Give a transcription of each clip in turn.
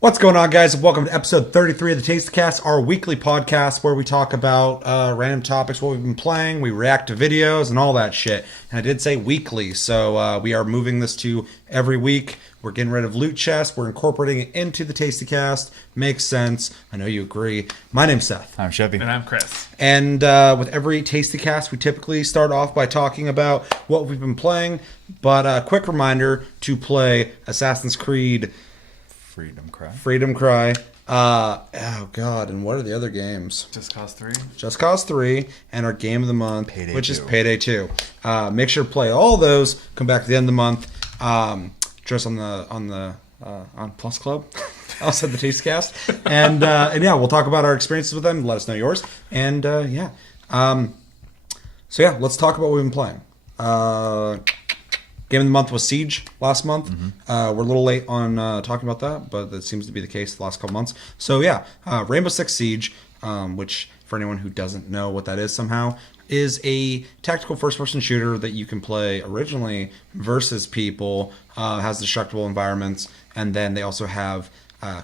What's going on, guys? Welcome to episode 33 of the Tastecast, our weekly podcast where we talk about random topics, what we've been playing, we react to videos, and all that shit. And I did say weekly, so we are moving this to every week. We're getting rid of Loot Chest. We're incorporating it into the Tastecast. Makes sense. I know you agree. My name's Seth. I'm Chevy. And I'm Chris. And with every Tastecast, we typically start off by talking about what we've been playing. But a quick reminder to play Assassin's Creed Freedom Cry. Oh god, and what are the other games? Just Cause 3. Just Cause 3 and our game of the month, Payday which 2. is Payday 2. Make sure to play all those. Come back at the end of the month. Just on Plus Club. I'll send the Tastecast. And yeah, we'll talk about our experiences with them. Let us know yours. And yeah. So yeah, let's talk about what we've been playing. Game of the month was Siege last month. We're a little late on talking about that, but that seems to be the case the last couple months. So yeah, Rainbow Six Siege, which for anyone who doesn't know what that is somehow, is a tactical first-person shooter that you can play originally versus people, has destructible environments, and then they also have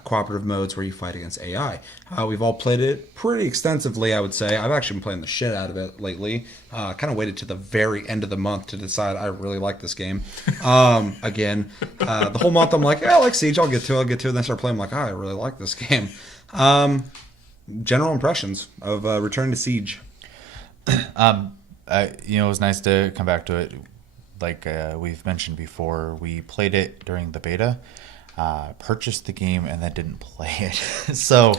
cooperative modes where you fight against AI. We've all played it pretty extensively, I would say. I've actually been playing the shit out of it lately. Kind of waited to the very end of the month to decide I really like this game. Again, the whole month I'm like, yeah, I like Siege, I'll get to it. And then I start playing, I'm like, I really like this game. General impressions of returning to Siege. It was nice to come back to it. Like we've mentioned before, we played it during the beta. Purchased the game and then didn't play it. So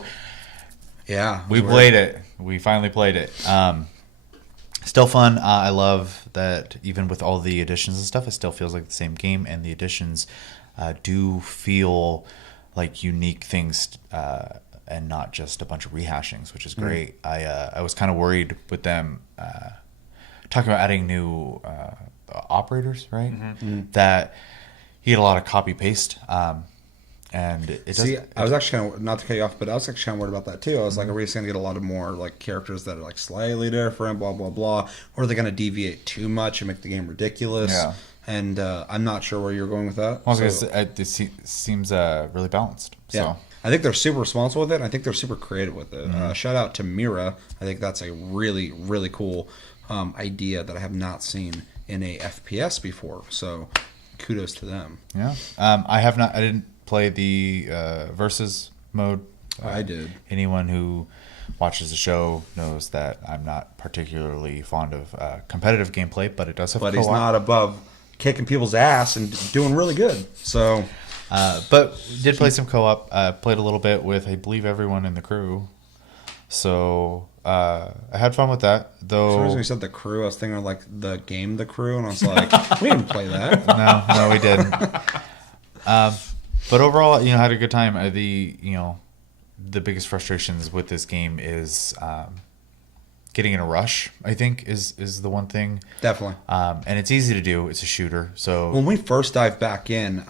yeah, we played it. We finally played it. Still fun. I love that even with all the additions and stuff, it still feels like the same game, and the additions do feel like unique things and not just a bunch of rehashings, which is great. I was kind of worried with them talking about adding new operators, right? That he had a lot of copy paste, and it does. See, I was actually kind of, not to cut you off, but I was actually kind of worried about that too. I was like, are we just going to get a lot of more like characters that are like slightly different, blah blah blah, or are they going to deviate too much and make the game ridiculous? Yeah. And I'm not sure where you're going with that. Well, because it seems really balanced. So. Yeah. I think they're super responsible with it. And I think they're super creative with it. Shout out to Mira. I think that's a really, really cool idea that I have not seen in a FPS before. So kudos to them. Yeah. I didn't play the versus mode. I did. Anyone who watches the show knows that I'm not particularly fond of competitive gameplay, but it does have co-op. But he's not above kicking people's ass and doing really good. So, but did play some co-op. Played a little bit with, I believe, everyone in the crew. So I had fun with that. Though, for some reason you said the crew, I was thinking of like the game The Crew, and I was like, we didn't play that. No, we didn't. But overall, had a good time. The biggest frustrations with this game is getting in a rush, I think, is the one thing. Definitely. And it's easy to do. It's a shooter. So when we first dived back in,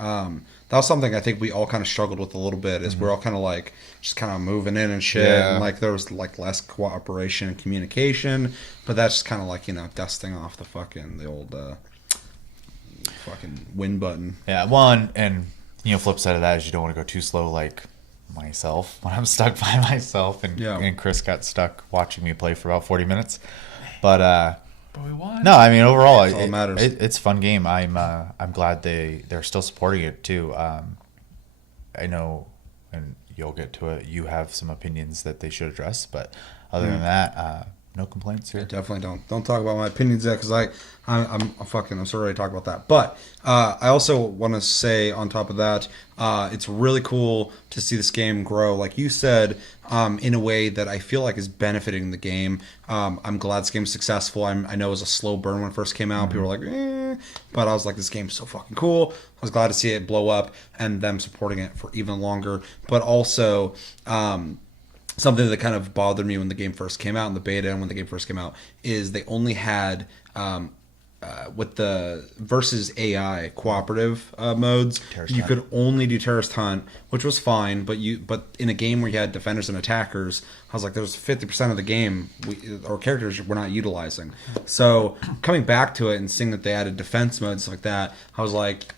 that was something I think we all kind of struggled with a little bit. Is we're all kind of like just kind of moving in and shit, and like there was like less cooperation and communication. But that's just kind of like dusting off the old fucking win button. Yeah, one and flip side of that is you don't want to go too slow, like myself when I'm stuck by myself, and Chris got stuck watching me play for about 40 minutes. But we won. No, I mean overall, all that matters. It's a fun game. I'm glad they're still supporting it too. I know, and you'll get to it. You have some opinions that they should address, but other than that, no complaints here. I definitely don't talk about my opinions yet, because I'm so ready to talk about that. But I also want to say on top of that, it's really cool to see this game grow, like you said, in a way that I feel like is benefiting the game. I'm glad this game's successful. I know it was a slow burn when it first came out. People were like, but I was like, this game's so fucking cool. I was glad to see it blow up and them supporting it for even longer. But also, something that kind of bothered me when the game first came out in the beta and when the game first came out is they only had with the versus AI cooperative modes, you could only do terrorist hunt, which was fine. But in a game where you had defenders and attackers, I was like, there's 50% of the game our characters we're not utilizing. So coming back to it and seeing that they added defense modes like that, I was like,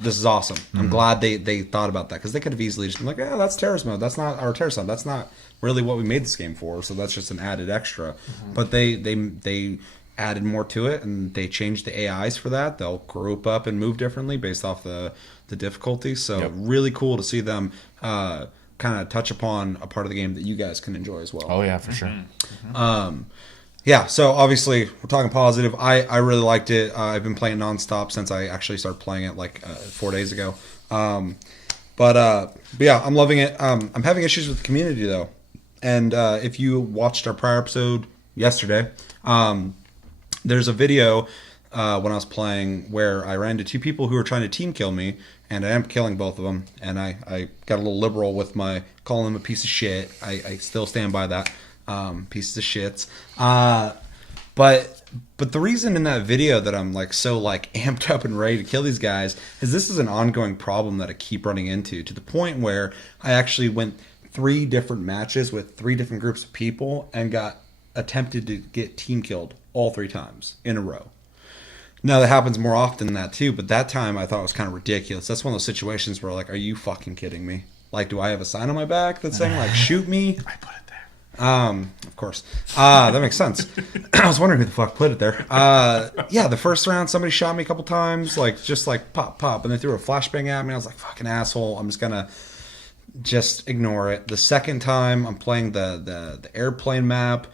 this is awesome. I'm glad they thought about that, because they could have easily just been like, yeah, that's terrorist mode. That's not our terrorist mode. That's not really what we made this game for. So that's just an added extra. But they added more to it, and they changed the AIs for that. They'll group up and move differently based off the difficulty. So really cool to see them kind of touch upon a part of the game that you guys can enjoy as well. Oh yeah, for sure. Yeah, so obviously we're talking positive. I really liked it. I've been playing nonstop since I actually started playing it like 4 days ago. But yeah, I'm loving it. I'm having issues with the community though. And if you watched our prior episode yesterday, there's a video when I was playing where I ran into 2 people who were trying to team kill me, and I am killing both of them. And I got a little liberal with my calling them a piece of shit. I still stand by that. Pieces of shits. But the reason in that video that I'm like so like amped up and ready to kill these guys is this is an ongoing problem that I keep running into, to the point where I actually went 3 different matches with 3 different groups of people and got attempted to get team killed all 3 times in a row. Now that happens more often than that too, but that time I thought it was kind of ridiculous. That's one of those situations where like, are you fucking kidding me? Like, do I have a sign on my back that's saying like, shoot me? I put it there. Of course. That makes sense. I was wondering who the fuck put it there. Yeah, the first round somebody shot me a couple times, like just like pop, and they threw a flashbang at me. I was like, fucking asshole. I'm just gonna just ignore it. The second time I'm playing the airplane map,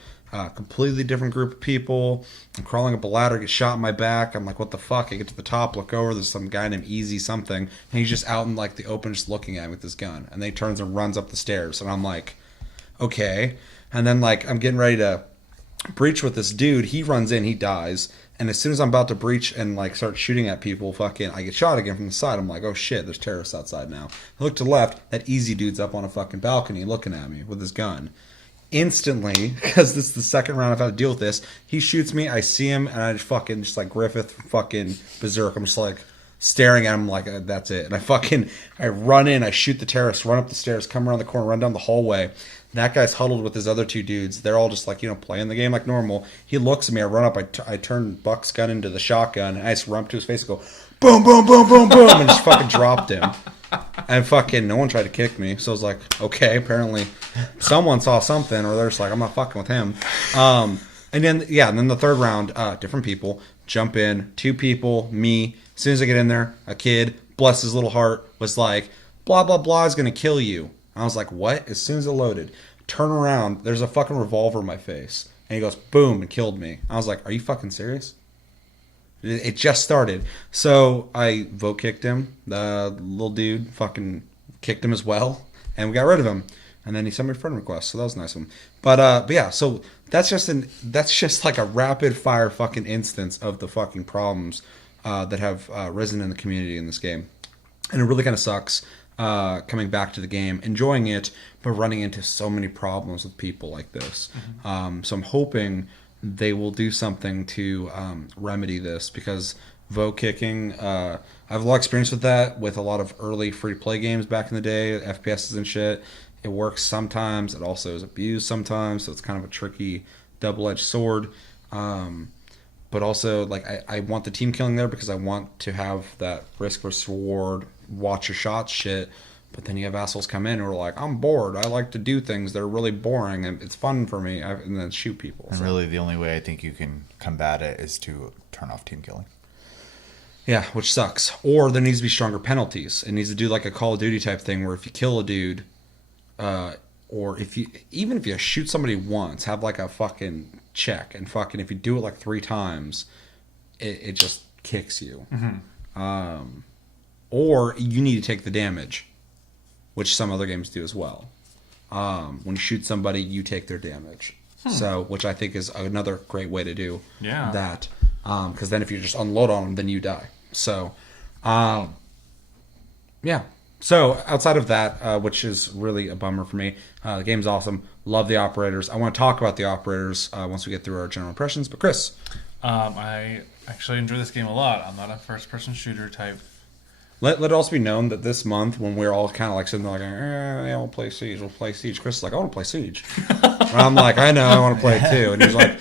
completely different group of people. I'm crawling up a ladder, get shot in my back. I'm like, what the fuck? I get to the top, look over, there's some guy named Easy something, and he's just out in like the open just looking at me with his gun. And then he turns and runs up the stairs, and I'm like, okay. And then like I'm getting ready to breach with this dude. He runs in, he dies, and as soon as I'm about to breach and like start shooting at people, fucking I get shot again from the side. I'm like, oh shit, there's terrorists outside now. I look to the left, that Easy dude's up on a fucking balcony looking at me with his gun. Instantly, because this is the second round I've had to deal with this, he shoots me, I see him, and I just fucking just like Griffith fucking berserk. I'm just like staring at him like, that's it. And I run in, I shoot the terrorist, run up the stairs, come around the corner, run down the hallway. That guy's huddled with his other 2 dudes. They're all just like, playing the game like normal. He looks at me, I run up, I turn Buck's gun into the shotgun, and I just run up to his face and go, boom, boom, boom, boom, boom, and just fucking dropped him. And fucking no one tried to kick me. So I was like, okay, apparently someone saw something, or they're just like, I'm not fucking with him. And then the third round, different people jump in, 2 people, me. As soon as I get in there, a kid, bless his little heart, was like, blah, blah, blah is going to kill you. I was like, what? As soon as it loaded, turn around, there's a fucking revolver in my face. And he goes, boom, and killed me. I was like, are you fucking serious? It just started. So I vote kicked him. The little dude fucking kicked him as well. And we got rid of him. And then he sent me a friend request. So that was nice of him. But yeah, so that's just like a rapid fire fucking instance of the fucking problems that have risen in the community in this game. And it really kind of sucks. Coming back to the game, enjoying it, but running into so many problems with people like this. So I'm hoping they will do something to remedy this, because vote kicking, I have a lot of experience with that with a lot of early free-to-play games back in the day, FPSs and shit. It works sometimes, it also is abused sometimes, so it's kind of a tricky double-edged sword. But also, like, I want the team killing there because I want to have that risk versus reward, watch your shots shit. But then you have assholes come in who are like, I'm bored, I like to do things that are really boring, and it's fun for me, and then shoot people. And really the only way I think you can combat it is to turn off team killing. Yeah, which sucks. Or there needs to be stronger penalties. It needs to do like a Call of Duty type thing where if you kill a dude, or even if you shoot somebody once, have like a fucking check, and fucking if you do it like 3 times, it just kicks you. Or you need to take the damage, which some other games do as well. When you shoot somebody, you take their damage. So, which I think is another great way to do that. Because then if you just unload on them, then you die. So, yeah. So, outside of that, which is really a bummer for me, the game's awesome. Love the operators. I want to talk about the operators once we get through our general impressions. But Chris? I actually enjoy this game a lot. I'm not a first-person shooter type. Let it also be known that this month, when we're all kind of like sitting there like, yeah, we'll play Siege. Chris is like, I want to play Siege. And I'm like, I know, I want to play it too. And he's like,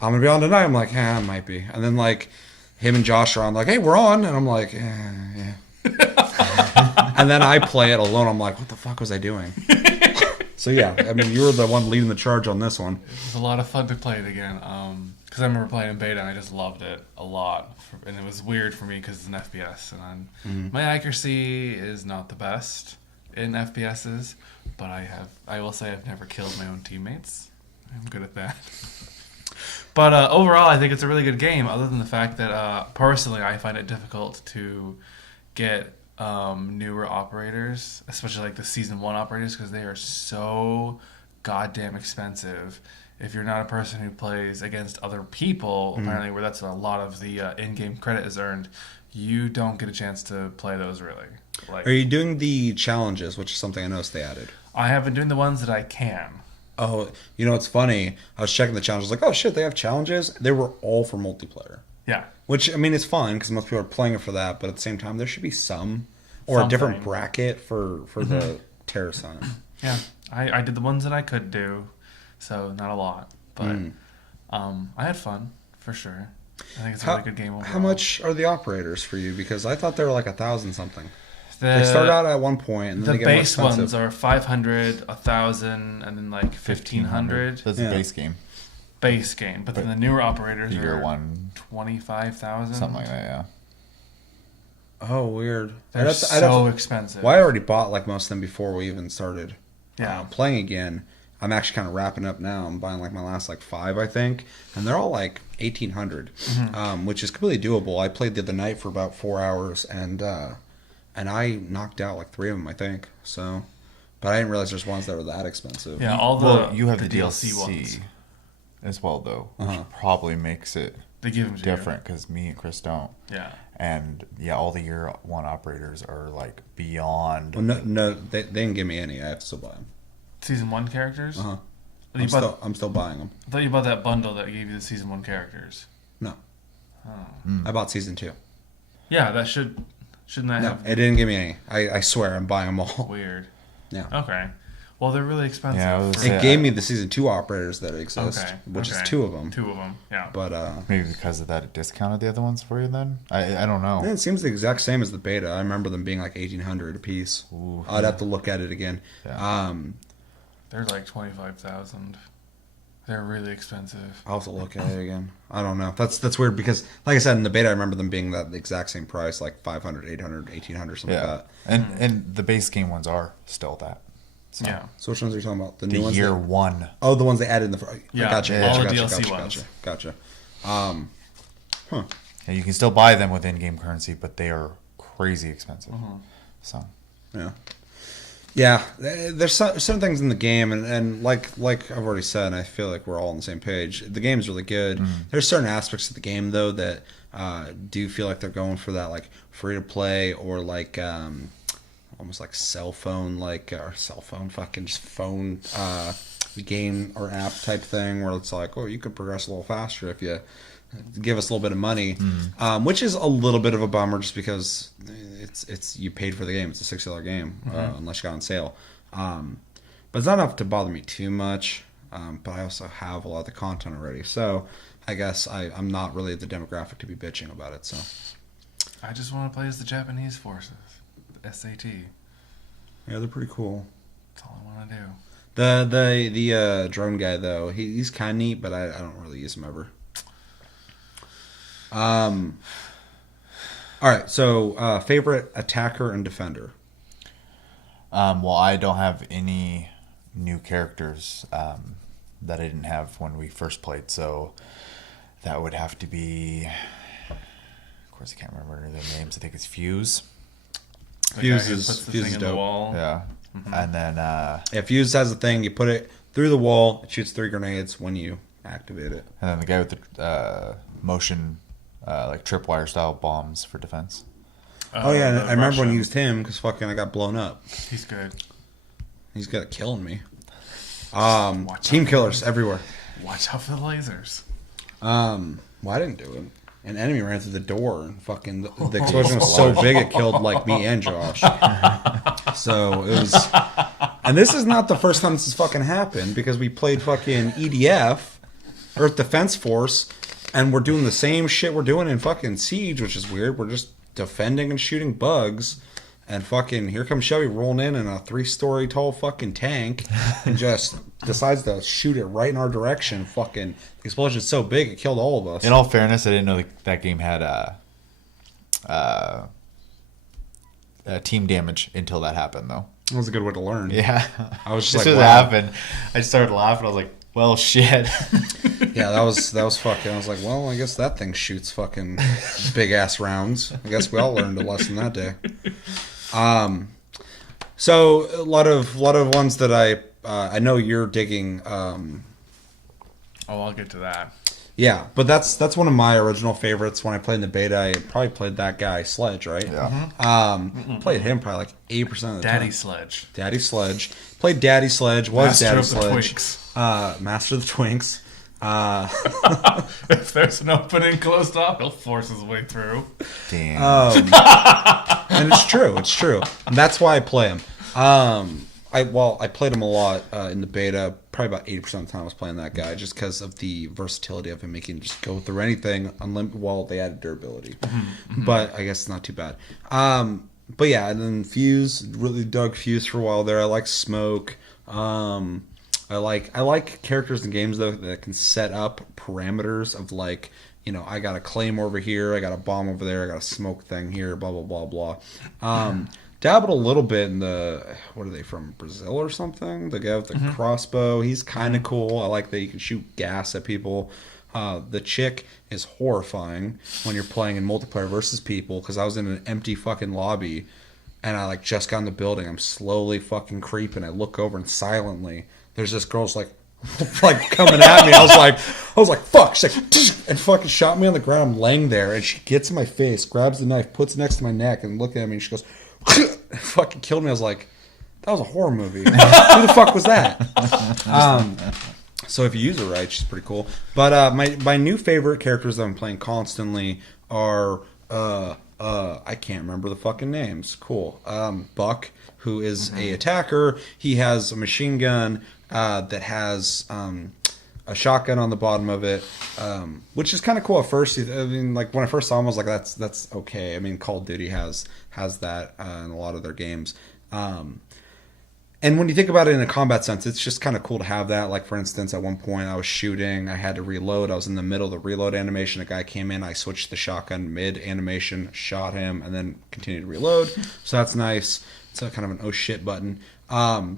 I'm going to be on tonight. I'm like, I might be. And then like him and Josh are on like, hey, we're on. And I'm like, yeah. And then I play it alone. I'm like, what the fuck was I doing? So yeah, I mean, you were the one leading the charge on this one. It was a lot of fun to play it again. Because I remember playing in beta and I just loved it a lot. And it was weird for me because it's an FPS. And my accuracy is not the best in FPSs. But I will say I've never killed my own teammates. I'm good at that. But overall, I think it's a really good game, other than the fact that, personally, I find it difficult to get newer operators, especially like the Season 1 operators, because they are so goddamn expensive. If you're not a person who plays against other people, apparently where that's a lot of the in-game credit is earned, you don't get a chance to play those, really. Like, Are you doing the challenges, which is something I noticed they added? I have been doing the ones that I can. Oh, you know, it's funny. I was checking the challenges, like, oh shit, they have challenges. They were all for multiplayer. Yeah. Which, I mean, it's fine because most people are playing it for that, but at the same time, there should be some or a different bracket for the terror sign. Yeah, I did the ones that I could do, so not a lot, but I had fun for sure. I think it's a really good game overall. How much are the operators for you? Because I thought they were like 1,000 something. They start out at one point, and then the they get more base expensive. ones are 500, 1,000, and then like 1,500. That's the base game. Base game, but then the newer operators The year are one, 25,000. something like that. Yeah. Oh, weird. They're so expensive. Well, I already bought like most of them before we even started Yeah. playing again. I'm actually kind of wrapping up now. I'm buying like my last like 5, I think, and they're all like 1,800, which is completely doable. I played the other night for about 4 hours, and I knocked out like 3 of them, I think. So, but I didn't realize there's ones that were that expensive. Yeah, all the Well, you have the DLC DLC ones. as well, though, which probably makes it They give them to different because me and Chris don't. Yeah. And yeah, all the year one operators are like beyond. Well, no, they didn't give me any. I have to still buy them. Season 1 characters? Uh huh. I I'm still buying them. thought you bought that bundle that gave you the Season 1 characters. No, Oh. I bought season 2. Yeah, that shouldn't that No, have it didn't give me any. I swear, I'm buying them all. weird. Yeah. Okay. Well, they're really expensive. Yeah, it was- for- It Yeah. gave me the season 2 operators that exist, Okay, which okay. is 2 of them. 2 of them, yeah. But Maybe because of that, it discounted the other ones for you. Then I don't know. it seems the exact same as the beta. I remember them being like 1,800 a piece. Ooh. I'd have to look at it again. Yeah. They're like 25,000. They're really expensive. I'll have to look at it again. I don't know. That's weird because, like I said, in the beta, I remember them being that the exact same price, like 500, 800, 1,800, something Yeah, like that. and the base game ones are still that. So, Yeah. So which ones are you talking about? The The new ones? year that- one. Oh, the ones they added in the. Yeah, Gotcha. all Gotcha. the Gotcha. DLC Gotcha. ones. Gotcha. Gotcha. Yeah, you can still buy them with in-game currency, but they are crazy expensive. So Yeah. Yeah, there's certain things in the game, and like I've already said, I feel like we're all on the same page. The game's really good. There's certain aspects of the game though that do feel like they're going for that like free to play or like almost like cell phone fucking just phone game or app type thing where it's like, oh, you could progress a little faster if you give us a little bit of money, which is a little bit of a bummer just because it's you paid for the game. It's a $60 game unless you got on sale. But it's not enough to bother me too much. But I also have a lot of the content already, so I guess I'm not really the demographic to be bitching about it. So I just want to play as the Japanese forces. The SAT. yeah, they're pretty cool. That's all I want to do. The drone guy though, he's kind of neat, but I don't really use him ever. All right. So, favorite attacker and defender. well, I don't have any new characters that I didn't have when we first played, so that would have to be. Of course, I can't remember their names. I think it's Fuse. The Fuse guy who is- puts the Fuse thing is in the dope. wall. Yeah, and then Yeah, Fuse has a thing. You put it through the wall. It shoots 3 grenades when you activate it. the guy with the motion, like tripwire style bombs for defense. Oh yeah, the I remember when Russian. you used him because fucking I got blown up. He's good. He's got it killing me. Watch Team out. killers everywhere. Watch out for the lasers. Well, I didn't do it. An enemy ran through the door and fucking the explosion was so big it killed like me and Josh. So it was, and this is not the first time this has fucking happened because we played fucking EDF, Earth Defense Force, and we're doing the same shit we're doing in fucking Siege, which is weird. We're just defending and shooting bugs. And fucking here comes Chevy rolling in a 3-story tall fucking tank and just decides to shoot it right in our direction. Fucking the explosion's so big it killed all of us. In all fairness, I didn't know that game had team damage until that happened, though. That was a good way to learn. Yeah. I was just as like, soon as wow. it happened, I started laughing. I was like, well, shit. Yeah, that was fucking. I was like, well, I guess that thing shoots fucking big ass rounds. I guess we all learned a lesson that day. So a lot of ones that I know you're digging. I'll get to that. Yeah, but that's one of my original favorites. When I played in the beta, I probably played that guy Sledge, right? Yeah. Played him probably like 80% of the time. Daddy Sledge. Played Daddy Sledge. Was Master Daddy of the Sledge. Twinks. Master of the Twinks. If there's an opening closed off, he'll force his way through. Damn. And it's true. And that's why I play him. I played him a lot in the beta. Probably about 80% of the time I was playing that guy, just because of the versatility of him. He can just go through anything, while they added durability. But I guess it's not too bad. But yeah, and then Fuse, really dug Fuse for a while there. I like Smoke. I like characters in games though that can set up parameters of like, I got a claim over here, I got a bomb over there, I got a smoke thing here, blah blah blah blah. Dabbled a little bit in what are they from, Brazil or something? The guy with the crossbow, he's kind of cool. I like that you can shoot gas at people. The chick is horrifying when you're playing in multiplayer versus people, because I was in an empty fucking lobby and I just got in the building. I'm slowly fucking creeping. I look over and silently there's this girl's like coming at me. I was like, fuck. She's like, and fucking shot me on the ground. I'm laying there, and she gets in my face, grabs the knife, puts it next to my neck, and looking at me, and she goes, fucking killed me. I was like, that was a horror movie. Who the fuck was that? So if you use it right, she's pretty cool. But my new favorite characters that I'm playing constantly are I can't remember the fucking names. Cool. Buck, who is a attacker. He has a machine gun that has a shotgun on the bottom of it, which is kind of cool at first. I mean, like when I first saw him, I was like, that's okay. I mean, Call of Duty has that in a lot of their games. And when you think about it in a combat sense, it's just kind of cool to have that. Like, for instance, at one point I was shooting, I had to reload. I was in the middle of the reload animation. A guy came in, I switched the shotgun mid-animation, shot him, and then continued to reload. So that's nice. It's kind of an oh shit button. But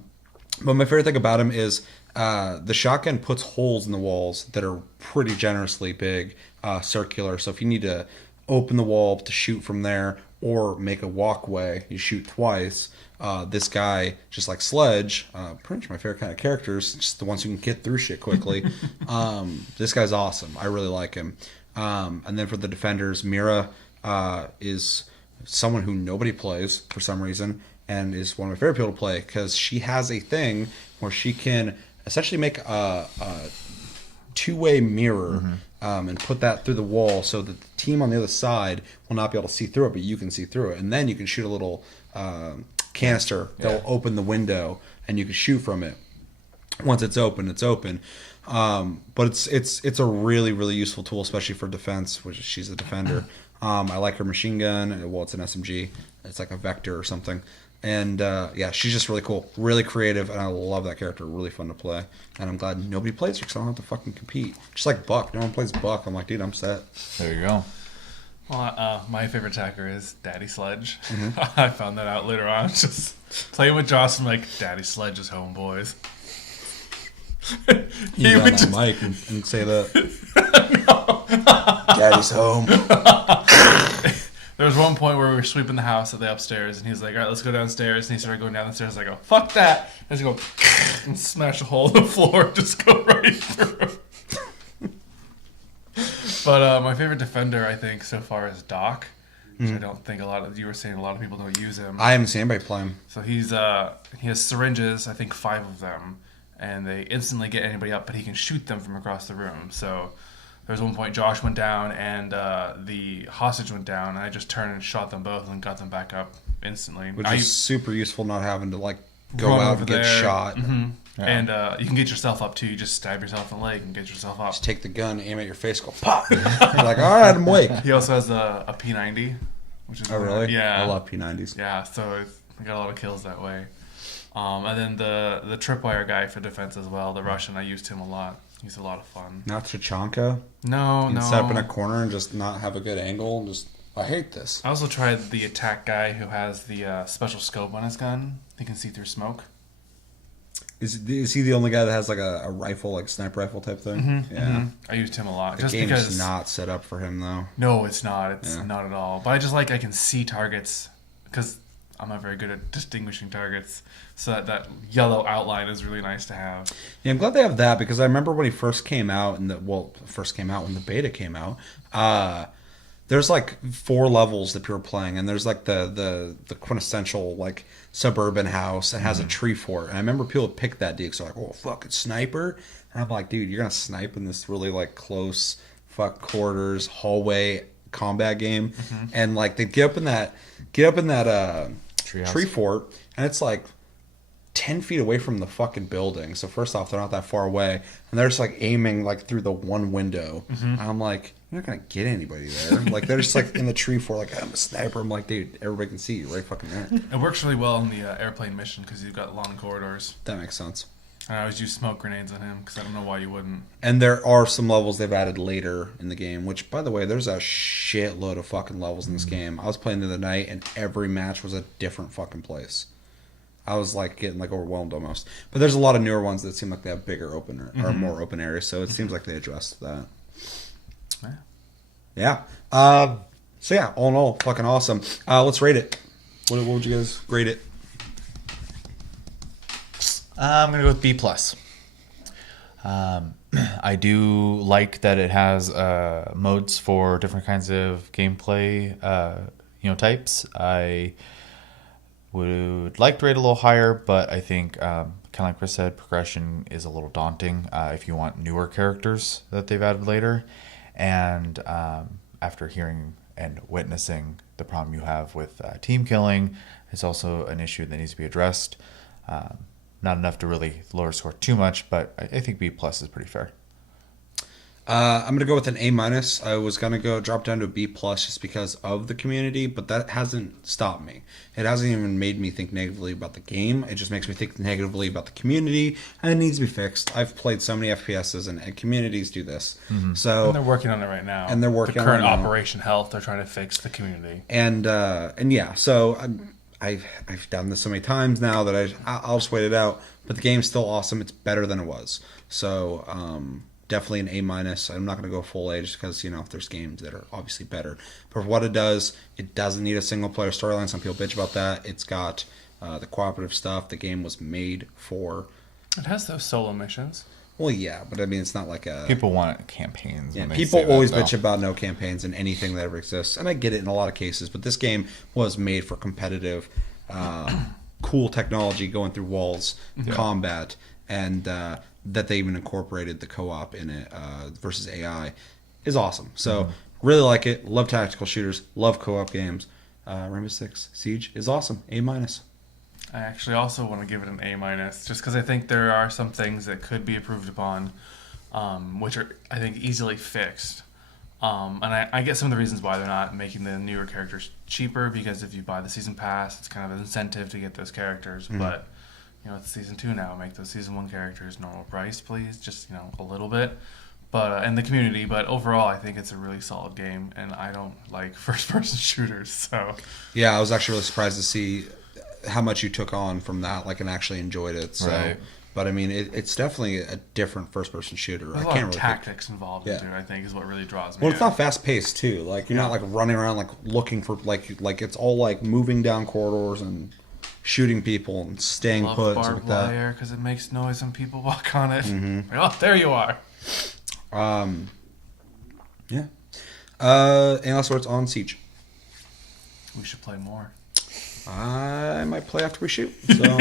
my favorite thing about him is the shotgun puts holes in the walls that are pretty generously big, circular. So if you need to open the wall to shoot from there or make a walkway, you shoot twice. This guy, just like Sledge, pretty much my favorite kind of characters, just the ones who can get through shit quickly. This guy's awesome. I really like him. And then for the defenders, Mira is someone who nobody plays for some reason, and is one of my favorite people to play, because she has a thing where she can essentially make a two-way mirror and put that through the wall so that the team on the other side will not be able to see through it, but you can see through it. And then you can shoot a little canister that will open the window, and you can shoot from it. Once it's open, it's open. But it's a really, really useful tool, especially for defense, which she's a defender. I like her machine gun. Well, it's an SMG. It's like a Vector or something. And yeah, she's just really cool, really creative, and I love that character. Really fun to play, and I'm glad nobody plays her because I don't have to fucking compete. Just like Buck, no one plays Buck. I'm like, dude, I'm set. There you go. Well, my favorite attacker is Daddy Sledge. I found that out later on. Just playing with Joss, I'm like, Daddy Sledge is home, boys. You get on that mic and say that. No. Daddy's home. There was one point where we were sweeping the house at the upstairs, and he's like, all right, let's go downstairs. And he started going down the stairs. I go, fuck that. And I just go, and smash a hole in the floor, just go right through. But my favorite defender, I think, so far is Doc. Which I don't think you were saying a lot of people don't use him. I haven't seen anybody play him. So he has syringes, I think 5 of them, and they instantly get anybody up, but he can shoot them from across the room. So there was one point Josh went down and the hostage went down, and I just turned and shot them both and got them back up instantly. Which is super useful, not having to like go Run out over and get there. shot. Mm-hmm. Yeah. And you can get yourself up too. You just stab yourself in the leg and get yourself up. Just take the gun, aim at your face, go pop. You're like, all right, I'm awake. He also has a P90, which is Oh, really? Yeah, I love P90s. Yeah, so I got a lot of kills that way. And then the tripwire guy for defense as well, the Russian, I used him a lot. He's a lot of fun. Not Tachanka. No, You no. can set up in a corner and just not have a good angle. And just, I hate this. I also tried the attack guy who has the special scope on his gun. He can see through smoke. Is he the only guy that has like a rifle, like sniper rifle type thing? Mm-hmm, Yeah. mm-hmm. I used him a lot. The just game's because not set up for him though. No, it's not. It's Yeah. not at all. But I just like I can see targets because I'm not very good at distinguishing targets. So that yellow outline is really nice to have. Yeah, I'm glad they have that because I remember when he first came out when the beta came out. There's like 4 levels that people are playing, and there's like the quintessential like suburban house that has a tree fort. And I remember people picked that dude, so like, oh fucking sniper, and I'm like, dude, you're gonna snipe in this really like close quarters hallway combat game, and like they get up in that tree fort, and it's like 10 feet away from the fucking building. So first off, they're not that far away, and they're just like aiming like through the one window. And I'm like, you're not gonna get anybody there. Like they're just like in the tree fort, like, I'm a sniper. I'm like, dude, everybody can see you right fucking there. It works really well in the airplane mission because you've got long corridors. That makes sense. And I always use smoke grenades on him because I don't know why you wouldn't. And there are some levels they've added later in the game, which, by the way, there's a shitload of fucking levels in this game. I was playing the other night, and every match was a different fucking place. I was like getting like overwhelmed almost. But there's a lot of newer ones that seem like they have bigger open or more open areas, so it seems like they addressed that. Yeah. So yeah, all in all, fucking awesome. Let's rate it. What would you guys rate it? I'm gonna go with B+. I do like that it has modes for different kinds of gameplay, types. I would like to rate a little higher, but I think, kind of like Chris said, progression is a little daunting if you want newer characters that they've added later. And after hearing and witnessing the problem you have with team killing, it's also an issue that needs to be addressed. Not enough to really lower score too much, but I think B+ is pretty fair. I'm going to go with an A-. I was going to drop down to a B+ just because of the community, but that hasn't stopped me. It hasn't even made me think negatively about the game. It just makes me think negatively about the community, and it needs to be fixed. I've played so many FPSs, and communities do this. So And they're working on it right now. And they're working the current on it now. Operation Health. They're trying to fix the community. And yeah, so I've done this so many times now that I'll just wait it out. But the game's still awesome. It's better than it was. So definitely an A-. I'm not going to go full A just because, there's games that are obviously better. But for what it doesn't need a single-player storyline. Some people bitch about that. It's got the cooperative stuff. The game was made for... It has those solo missions. Well, yeah, but I mean, it's not like a... People want campaigns. Yeah, when they people say that, always though. bitch about no campaigns in anything that ever exists. And I get it in a lot of cases. But this game was made for competitive, cool technology going through walls, combat, and... that they even incorporated the co-op in it versus AI is awesome. So really like it. Love tactical shooters. Love co-op games. Rainbow Six Siege is awesome. A-. I actually also want to give it an A-, just because I think there are some things that could be improved upon, which are, I think, easily fixed. And I get some of the reasons why they're not making the newer characters cheaper, because if you buy the season pass, it's kind of an incentive to get those characters. But it's season 2 now. Make those season 1 characters normal price, please. Just a little bit. But and the community. But overall, I think it's a really solid game, and I don't like first-person shooters. So Yeah, I was actually really surprised to see how much you took on from that, like, and actually enjoyed it. So, Right. But I mean, it's definitely a different first-person shooter. there's a lot of tactics involved into it. I think is what really draws me. Well, it's not fast-paced too. Like you're not like running around like looking for like it's all like moving down corridors and shooting people and staying Love put and stuff barbed like that. wire because it makes noise when people walk on it. Oh, there you are. Yeah. Any last words on Siege? We should play more. I might play after we shoot. So,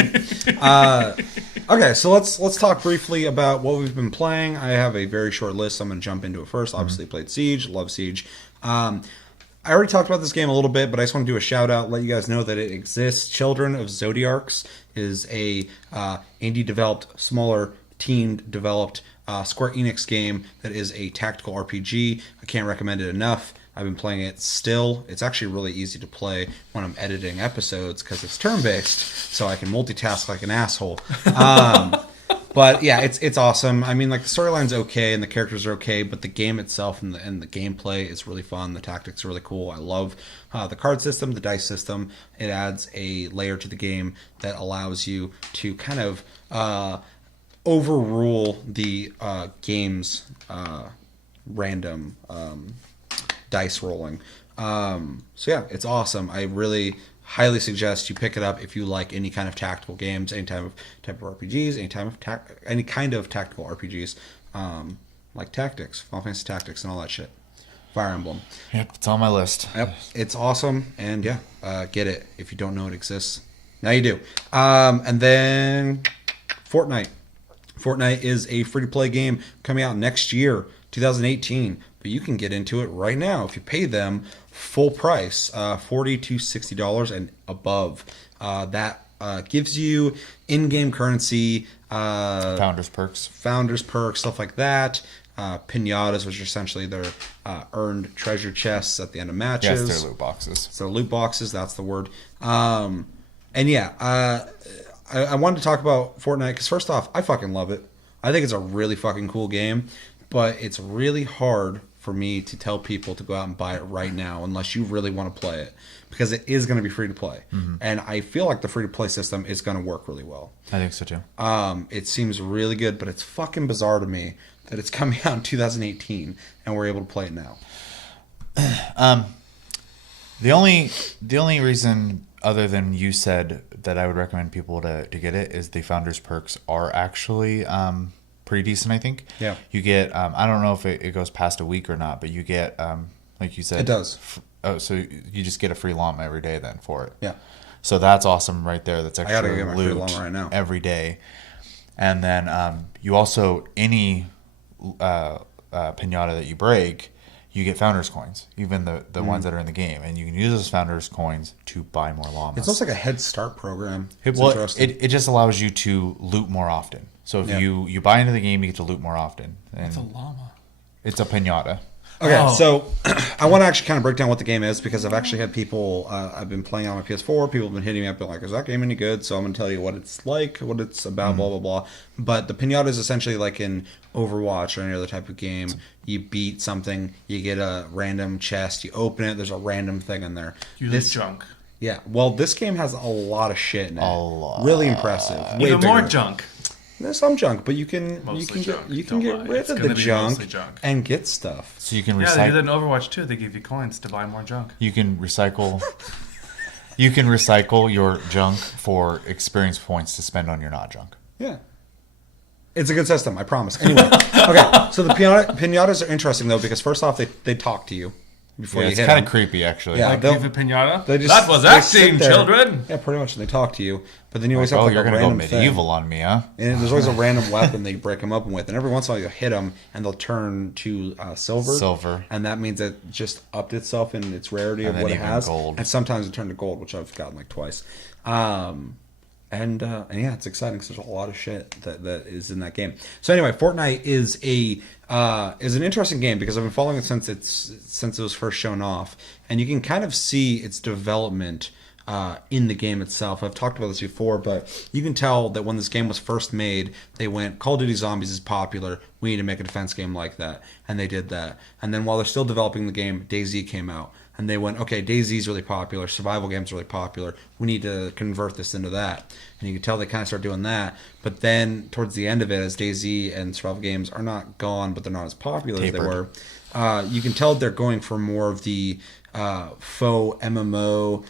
okay, so let's talk briefly about what we've been playing. I have a very short list. So I'm going to jump into it first. Obviously, played Siege. Love Siege. I already talked about this game a little bit, but I just want to do a shout out, let you guys know that it exists. Children of Zodiacs is a indie developed, smaller team developed Square Enix game that is a tactical RPG. I can't recommend it enough. I've been playing it still. It's actually really easy to play when I'm editing episodes because it's turn-based, so I can multitask like an asshole. But yeah, it's awesome. I mean, like, the storyline's okay and the characters are okay, but the game itself and the gameplay is really fun. The tactics are really cool. I love the card system, the dice system. It adds a layer to the game that allows you to kind of overrule the game's random dice rolling. So yeah, it's awesome. I really highly suggest you pick it up if you like any kind of tactical games, any type of RPGs, any kind of tactical RPGs, like Tactics, Final Fantasy Tactics, and all that shit. Fire Emblem. Yep, it's on my list. Yep, it's awesome, and yeah, get it if you don't know it exists. Now you do. And then Fortnite. Fortnite is a free-to-play game coming out next year, 2018, but you can get into it right now if you pay them full price, $40 to $60 and above. That gives you in-game currency, Founders perks, stuff like that. Pinatas, which are essentially their earned treasure chests at the end of matches. Yes, they're loot boxes. So loot boxes, that's the word. And yeah, I wanted to talk about Fortnite because first off, I fucking love it. I think it's a really fucking cool game, but it's really hard for me to tell people to go out and buy it right now unless you really want to play it, because it is going to be free to play. And I feel like the free to play system is going to work really well. I think so too. It seems really good, but it's fucking bizarre to me that it's coming out in 2018 and we're able to play it now. The only reason other than you said that I would recommend people to get it is the Founders perks are actually pretty decent, I think. Yeah. You get, I don't know if it goes past a week or not, but you get, like you said. It does. So you just get a free llama every day then for it. Yeah. So that's awesome right there. That's I gotta extra get my free loot llama right now. every day. And then you also, any pinata that you break, you get Founders coins, even the ones that are in the game. And you can use those Founders coins to buy more llamas. It's almost like a Head Start program. It just allows you to loot more often. So if you buy into the game, you get to loot more often. And It's a llama. It's a pinata. Okay, so I want to actually kind of break down what the game is, because I've actually had people, I've been playing on my PS4, people have been hitting me up and like, is that game any good? So I'm going to tell you what it's like, what it's about, blah, blah, blah. But the pinata is essentially like in Overwatch or any other type of game. You beat something, you get a random chest, you open it, there's a random thing in there. This junk. Yeah, well, this game has a lot of shit in it. A lot. Really impressive. Way Even more bigger. junk. There's some junk, but you can Mostly get junk. you can Don't get lie. rid It's of gonna the be junk mostly junk. and get stuff. So you can Yeah, they did that recycle. in Overwatch too. They give you coins to buy more junk. You can recycle. You can recycle your junk for experience points to spend on your not junk. Yeah. It's a good system, I promise. Anyway, okay, so the pinatas are interesting, though, because first off, they talk to you before you It's hit kind them. of creepy, actually. Yeah. Like, they'll- give a pinata? They just- That was they sit acting, there. children! Yeah, pretty much, and they talk to you. But then you always Like, have oh, like you're a gonna go random medieval thing. on me, huh? And there's always a random weapon that you break them open with. And every once in a while you hit them, and they'll turn to silver. Silver. And that means it just upped itself in its rarity And of then what it even has. gold. And sometimes it turned to gold, which I've gotten like twice. And yeah, it's exciting because there's a lot of shit that is in that game. So anyway, Fortnite is an interesting game because I've been following it since it was first shown off, and you can kind of see its development in the game itself. I've talked about this before, but you can tell that when this game was first made, they went, Call of Duty Zombies is popular, we need to make a defense game like that, and they did that. And then while they're still developing the game, DayZ came out. And they went, okay, DayZ's really popular, survival games are really popular, we need to convert this into that. And you can tell they kind of start doing that. But then towards the end of it, as DayZ and survival games are not gone, but they're not as popular as they were, you can tell they're going for more of the faux MMO,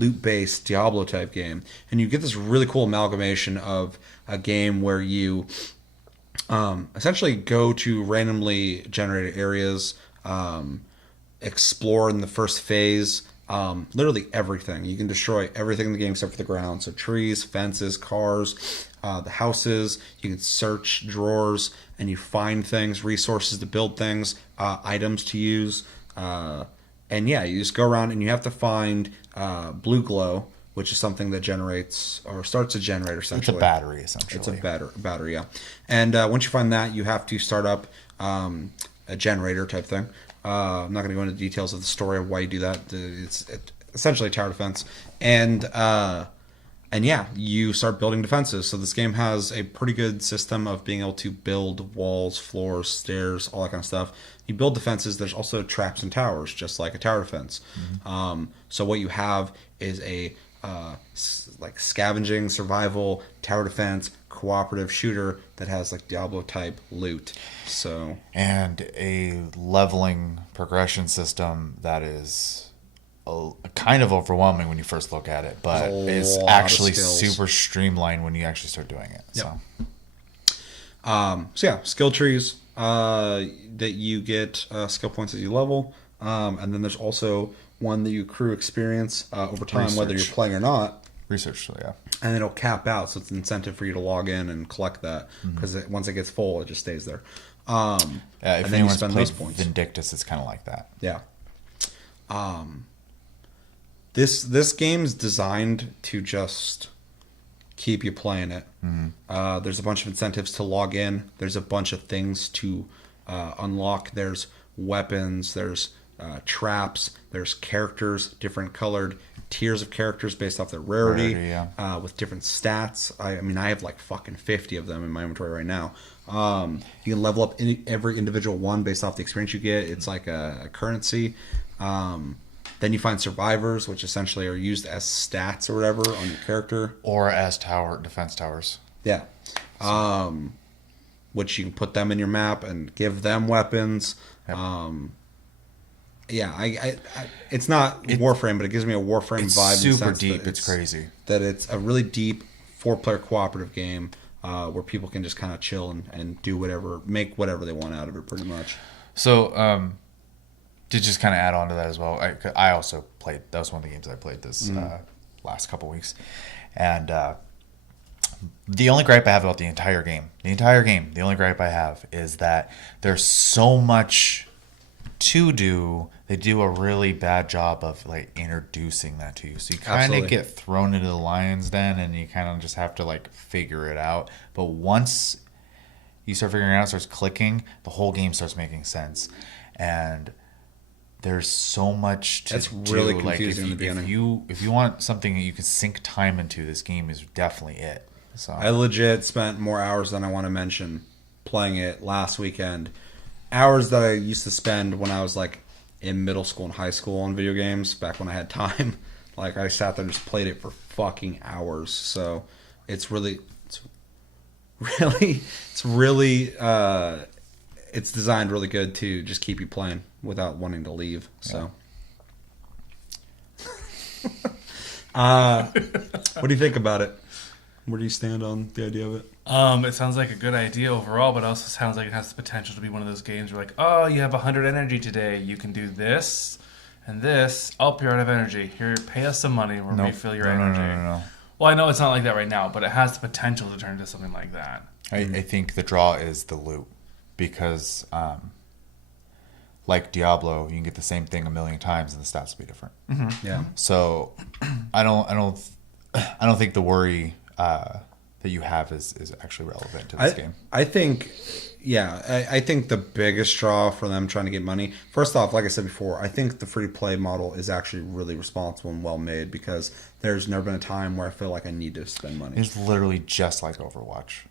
loot-based Diablo type game. And you get this really cool amalgamation of a game where you essentially go to randomly generated areas, explore in the first phase literally everything. You can destroy everything in the game except for the ground. So trees, fences, cars, the houses. You can search drawers and you find things, resources to build things, items to use. And yeah, you just go around and you have to find blue glow, which is something that generates or starts to generate essentially. It's a battery, essentially. It's a battery, yeah. And once you find that, you have to start up a generator type thing. I'm not going to go into details of the story of why you do that. It's essentially tower defense, and yeah, you start building defenses. So this game has a pretty good system of being able to build walls, floors, stairs, all that kind of stuff. You build defenses. There's also traps and towers, just like a tower defense. So what you have is a like scavenging, survival, tower defense, cooperative shooter that has like Diablo type loot. So and a leveling progression system that is kind of overwhelming when you first look at it, but is actually super streamlined when you actually start doing it. Yep. So yeah, skill trees that you get skill points as you level, and then there's also one that you accrue experience over time, whether you're playing or not. Research, yeah. And it'll cap out, so it's an incentive for you to log in and collect that, because once it gets full, it just stays there. If and then you spend those points. Vindictus, it's kind of like that. Yeah. This game's designed to just keep you playing it. There's a bunch of incentives to log in. There's a bunch of things to unlock. There's weapons. There's traps. There's characters, different colored tiers of characters based off their rarity, with different stats. I mean, I have like fucking 50 of them in my inventory right now. You can level up every individual one based off the experience you get. It's like a currency. Then you find survivors, which essentially are used as stats or whatever on your character. Or as defense towers. Yeah. Which you can put them in your map and give them weapons. Yep. It's not Warframe, but it gives me a Warframe vibe. It's super deep. It's crazy. That it's a really deep 4-player cooperative game where people can just kind of chill and do whatever, make whatever they want out of it, pretty much. So, to just kind of add on to that as well, I also played, that was one of the games I played this last couple weeks. And the only gripe I have about the entire game, the only gripe I have is that there's so much to do. They do a really bad job of like introducing that to you. So you kind of get thrown into the lion's den and you kind of just have to like figure it out. But once you start figuring it out, it starts clicking, the whole game starts making sense. And there's so much to do. That's really confusing in the beginning. If you want something that you can sink time into, this game is definitely it. So I legit spent more hours than I want to mention playing it last weekend. Hours that I used to spend when I was like in middle school and high school on video games, back when I had time. Like I sat there and just played it for fucking hours. So it's designed really good to just keep you playing without wanting to leave. So, what do you think about it? Where do you stand on the idea of it? It sounds like a good idea overall, but also sounds like it has the potential to be one of those games where like, oh, you have 100 energy today. You can do this and this. Oh, you're out of energy. Here, pay us some money. We'll refill your energy. No. Well, I know it's not like that right now, but it has the potential to turn into something like that. I think the draw is the loot. Because, like Diablo, you can get the same thing a million times and the stats will be different. Mm-hmm. Yeah. So, I don't think the worry that you have is actually relevant to this game. I think the biggest draw for them trying to get money. First off, like I said before, I think the free to play model is actually really responsible and well made because there's never been a time where I feel like I need to spend money. It's literally just like Overwatch.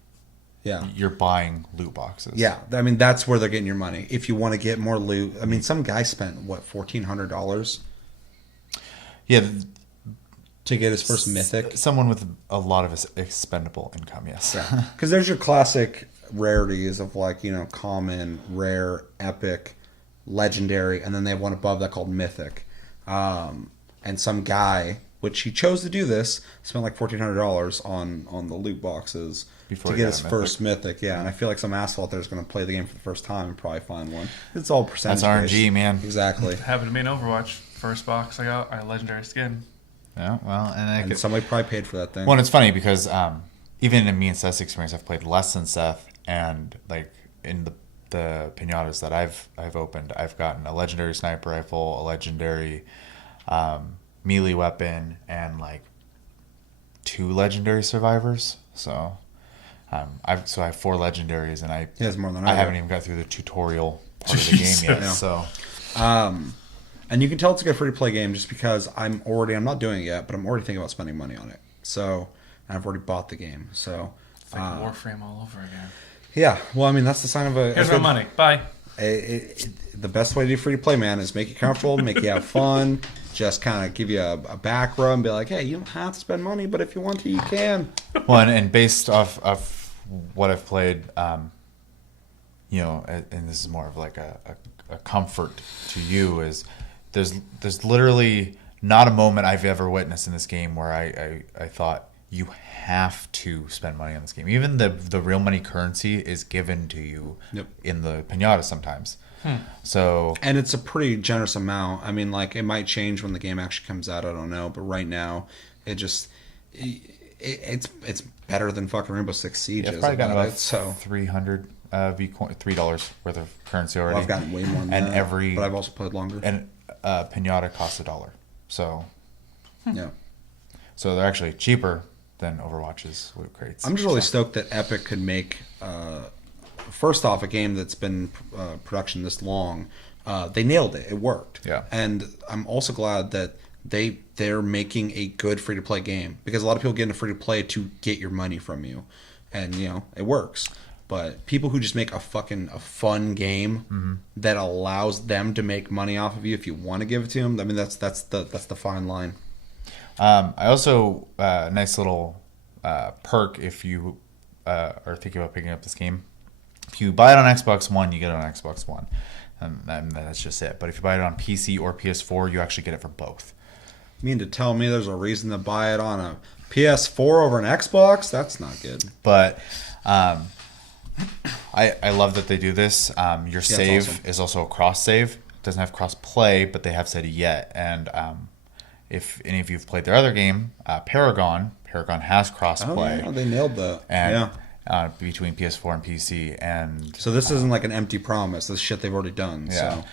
Yeah. You're buying loot boxes. Yeah. I mean, that's where they're getting your money. If you want to get more loot. I mean, some guy spent, $1,400? Yeah. To get his first mythic? Someone with a lot of expendable income, yes. Yeah. Because there's your classic rarities of common, rare, epic, legendary, and then they have one above that called mythic. And some guy, which he chose to do this, spent like $1,400 on the loot boxes to get his first mythic. Yeah, and I feel like some asshole out there is going to play the game for the first time and probably find one. It's all percentage. That's RNG, man. Exactly. Happened to me in Overwatch. First box I got, a legendary skin. Yeah, well, and somebody probably paid for that thing. Well, it's funny because even in me and Seth's experience, I've played less than Seth, and like in the pinatas that I've opened, I've gotten a legendary sniper rifle, a legendary melee weapon, and like 2 legendary survivors. So I have 4 legendaries, and he has more than I haven't even got through the tutorial part of the game yet. Yeah. So And you can tell it's a good free-to-play game just because I'm not doing it yet, but I'm already thinking about spending money on it. So I've already bought the game. So It's like Warframe all over again. yeah, well, I mean that's the sign of a. Here's my money. Bye. The best way to do free-to-play, man, is make it comfortable, make you have fun. Just kind of give you a back rub and be like, hey, you don't have to spend money, but if you want to, you can. Well, and based off of what I've played, you know, and this is more of like a comfort to you, is there's literally not a moment I've ever witnessed in this game where I thought you have to spend money on this game. Even the real money currency is given to you in the pinata sometimes. So, and it's a pretty generous amount. I mean, like, it might change when the game actually comes out. I don't know, but right now, it's better than fucking Rainbow Six Siege. I've probably gotten about so $300 $3 worth of currency already. Well, I've gotten way more than that, but I've also played longer. And pinata costs $1, so yeah. So they're actually cheaper than Overwatch's loot crates. I'm just really stoked that Epic could make. First off, a game that's been production this long, they nailed it. It worked. Yeah. And I'm also glad that they're making a good free to play game, because a lot of people get into free to play to get your money from you, and you know it works. But people who just make a fun game that allows them to make money off of you if you want to give it to them, I mean that's the fine line. I also nice little perk if you are thinking about picking up this game. If you buy it on Xbox One, you get it on Xbox One. And that's just it. But if you buy it on PC or PS4, you actually get it for both. You mean to tell me there's a reason to buy it on a PS4 over an Xbox? That's not good. But I love that they do this. Your save awesome. is also a cross save. It doesn't have cross play, but they have said yet. And if any of you have played their other game, Paragon has cross play. Oh, yeah, they nailed that. And between PS4 and PC, and so this isn't like an empty promise. This shit they've already done. Yeah.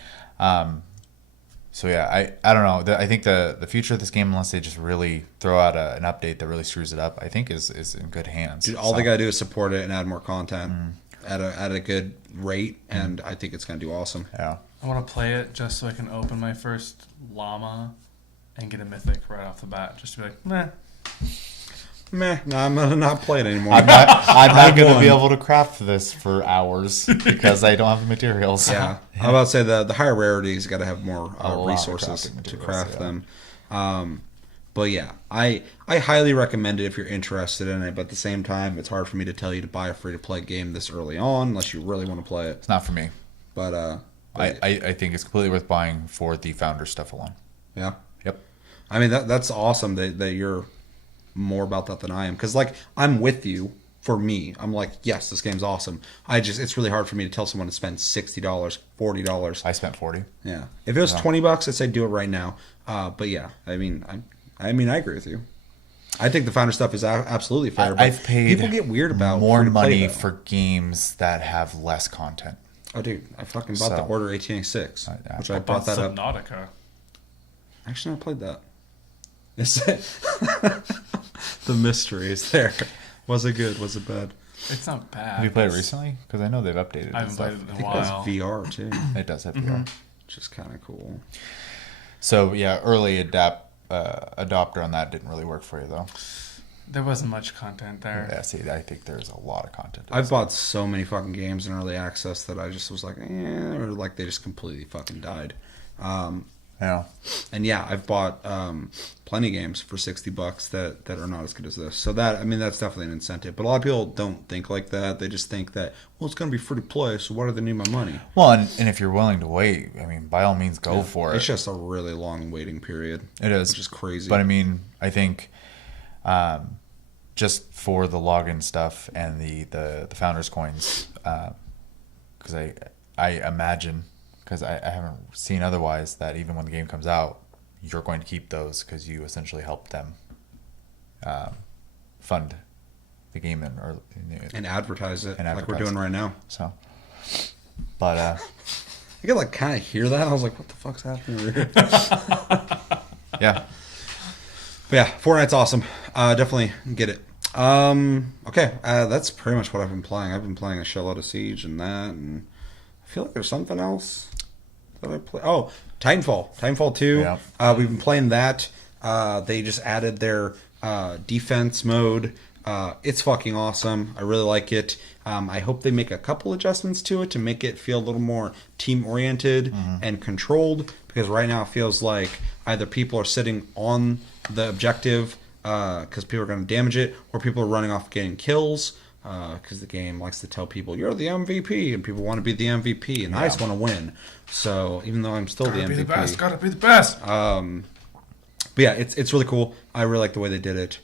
So, I don't know. I think the future of this game, unless they just really throw out an update that really screws it up, I think is in good hands. Dude, all they gotta do is support it and add more content at a good rate, and I think it's gonna do awesome. Yeah. I want to play it just so I can open my first llama and get a mythic right off the bat, just to be like, meh. No, I'm gonna not play it anymore. I'm not going to be able to craft this for hours because I don't have the materials. Yeah, I'm about to say the higher rarities got to have more lot of resources crafting to materials, craft them. But yeah, I highly recommend it if you're interested in it. But at the same time, it's hard for me to tell you to buy a free to play game this early on unless you really want to play it. It's not for me. But I think it's completely worth buying for the founder stuff alone. Yeah. Yep. I mean that's awesome that you're more about that than I am, because like I'm with you. For me, I'm like, yes, this game's awesome. It's really hard for me to tell someone to spend $60, $40. I spent $40. Yeah, if it was $20, I'd say do it right now. But yeah, I mean I agree with you. I think the founder stuff is absolutely fair. But I've paid people get weird about more free-to-play, money though. for games that have less content. Oh, dude, I fucking bought the Order 1886, which I brought that up. Subnautica. Actually, I played that. The mystery is there. Was it good? Was it bad? It's not bad. Have you played it recently? Because I know they've updated it. I haven't played it in a It has while. VR too, It does have VR. which is kind of cool. So yeah, early adopter on that didn't really work for you though. There wasn't much content there. Yeah, see, I think there's a lot of content. I've bought so many fucking games in early access that I just was like, or like they just completely fucking died. Yeah. And yeah, I've bought plenty of games for $60 that are not as good as this. So that, I mean, that's definitely an incentive. But a lot of people don't think like that. They just think that, well, it's going to be free to play, so why do they need my money? Well, and if you're willing to wait, I mean, by all means, go for it. It's just a really long waiting period. It is. Which is crazy. But I mean, I think just for the login stuff and the founders coins, because I imagine, because I haven't seen otherwise, that even when the game comes out, you're going to keep those because you essentially helped them fund the game and advertise it, and like we're advertise doing right now. So, but I could like kind of hear that. I was like, what the fuck's happening over here? yeah. But yeah, Fortnite's awesome. Definitely get it. Okay, that's pretty much what I've been playing. I've been playing a shitload of Siege and that, and I feel like there's something else did I play? Oh, Titanfall. Titanfall 2. Yeah. We've been playing that. They just added their defense mode. It's fucking awesome. I really like it. I hope they make a couple adjustments to it to make it feel a little more team-oriented and controlled, because right now it feels like either people are sitting on the objective because people are going to damage it, or people are running off getting kills because the game likes to tell people, you're the MVP, and people want to be the MVP, and I just want to win. So even though I'm still the MVP. Gotta be the best. But yeah, it's really cool. I really like the way they did it.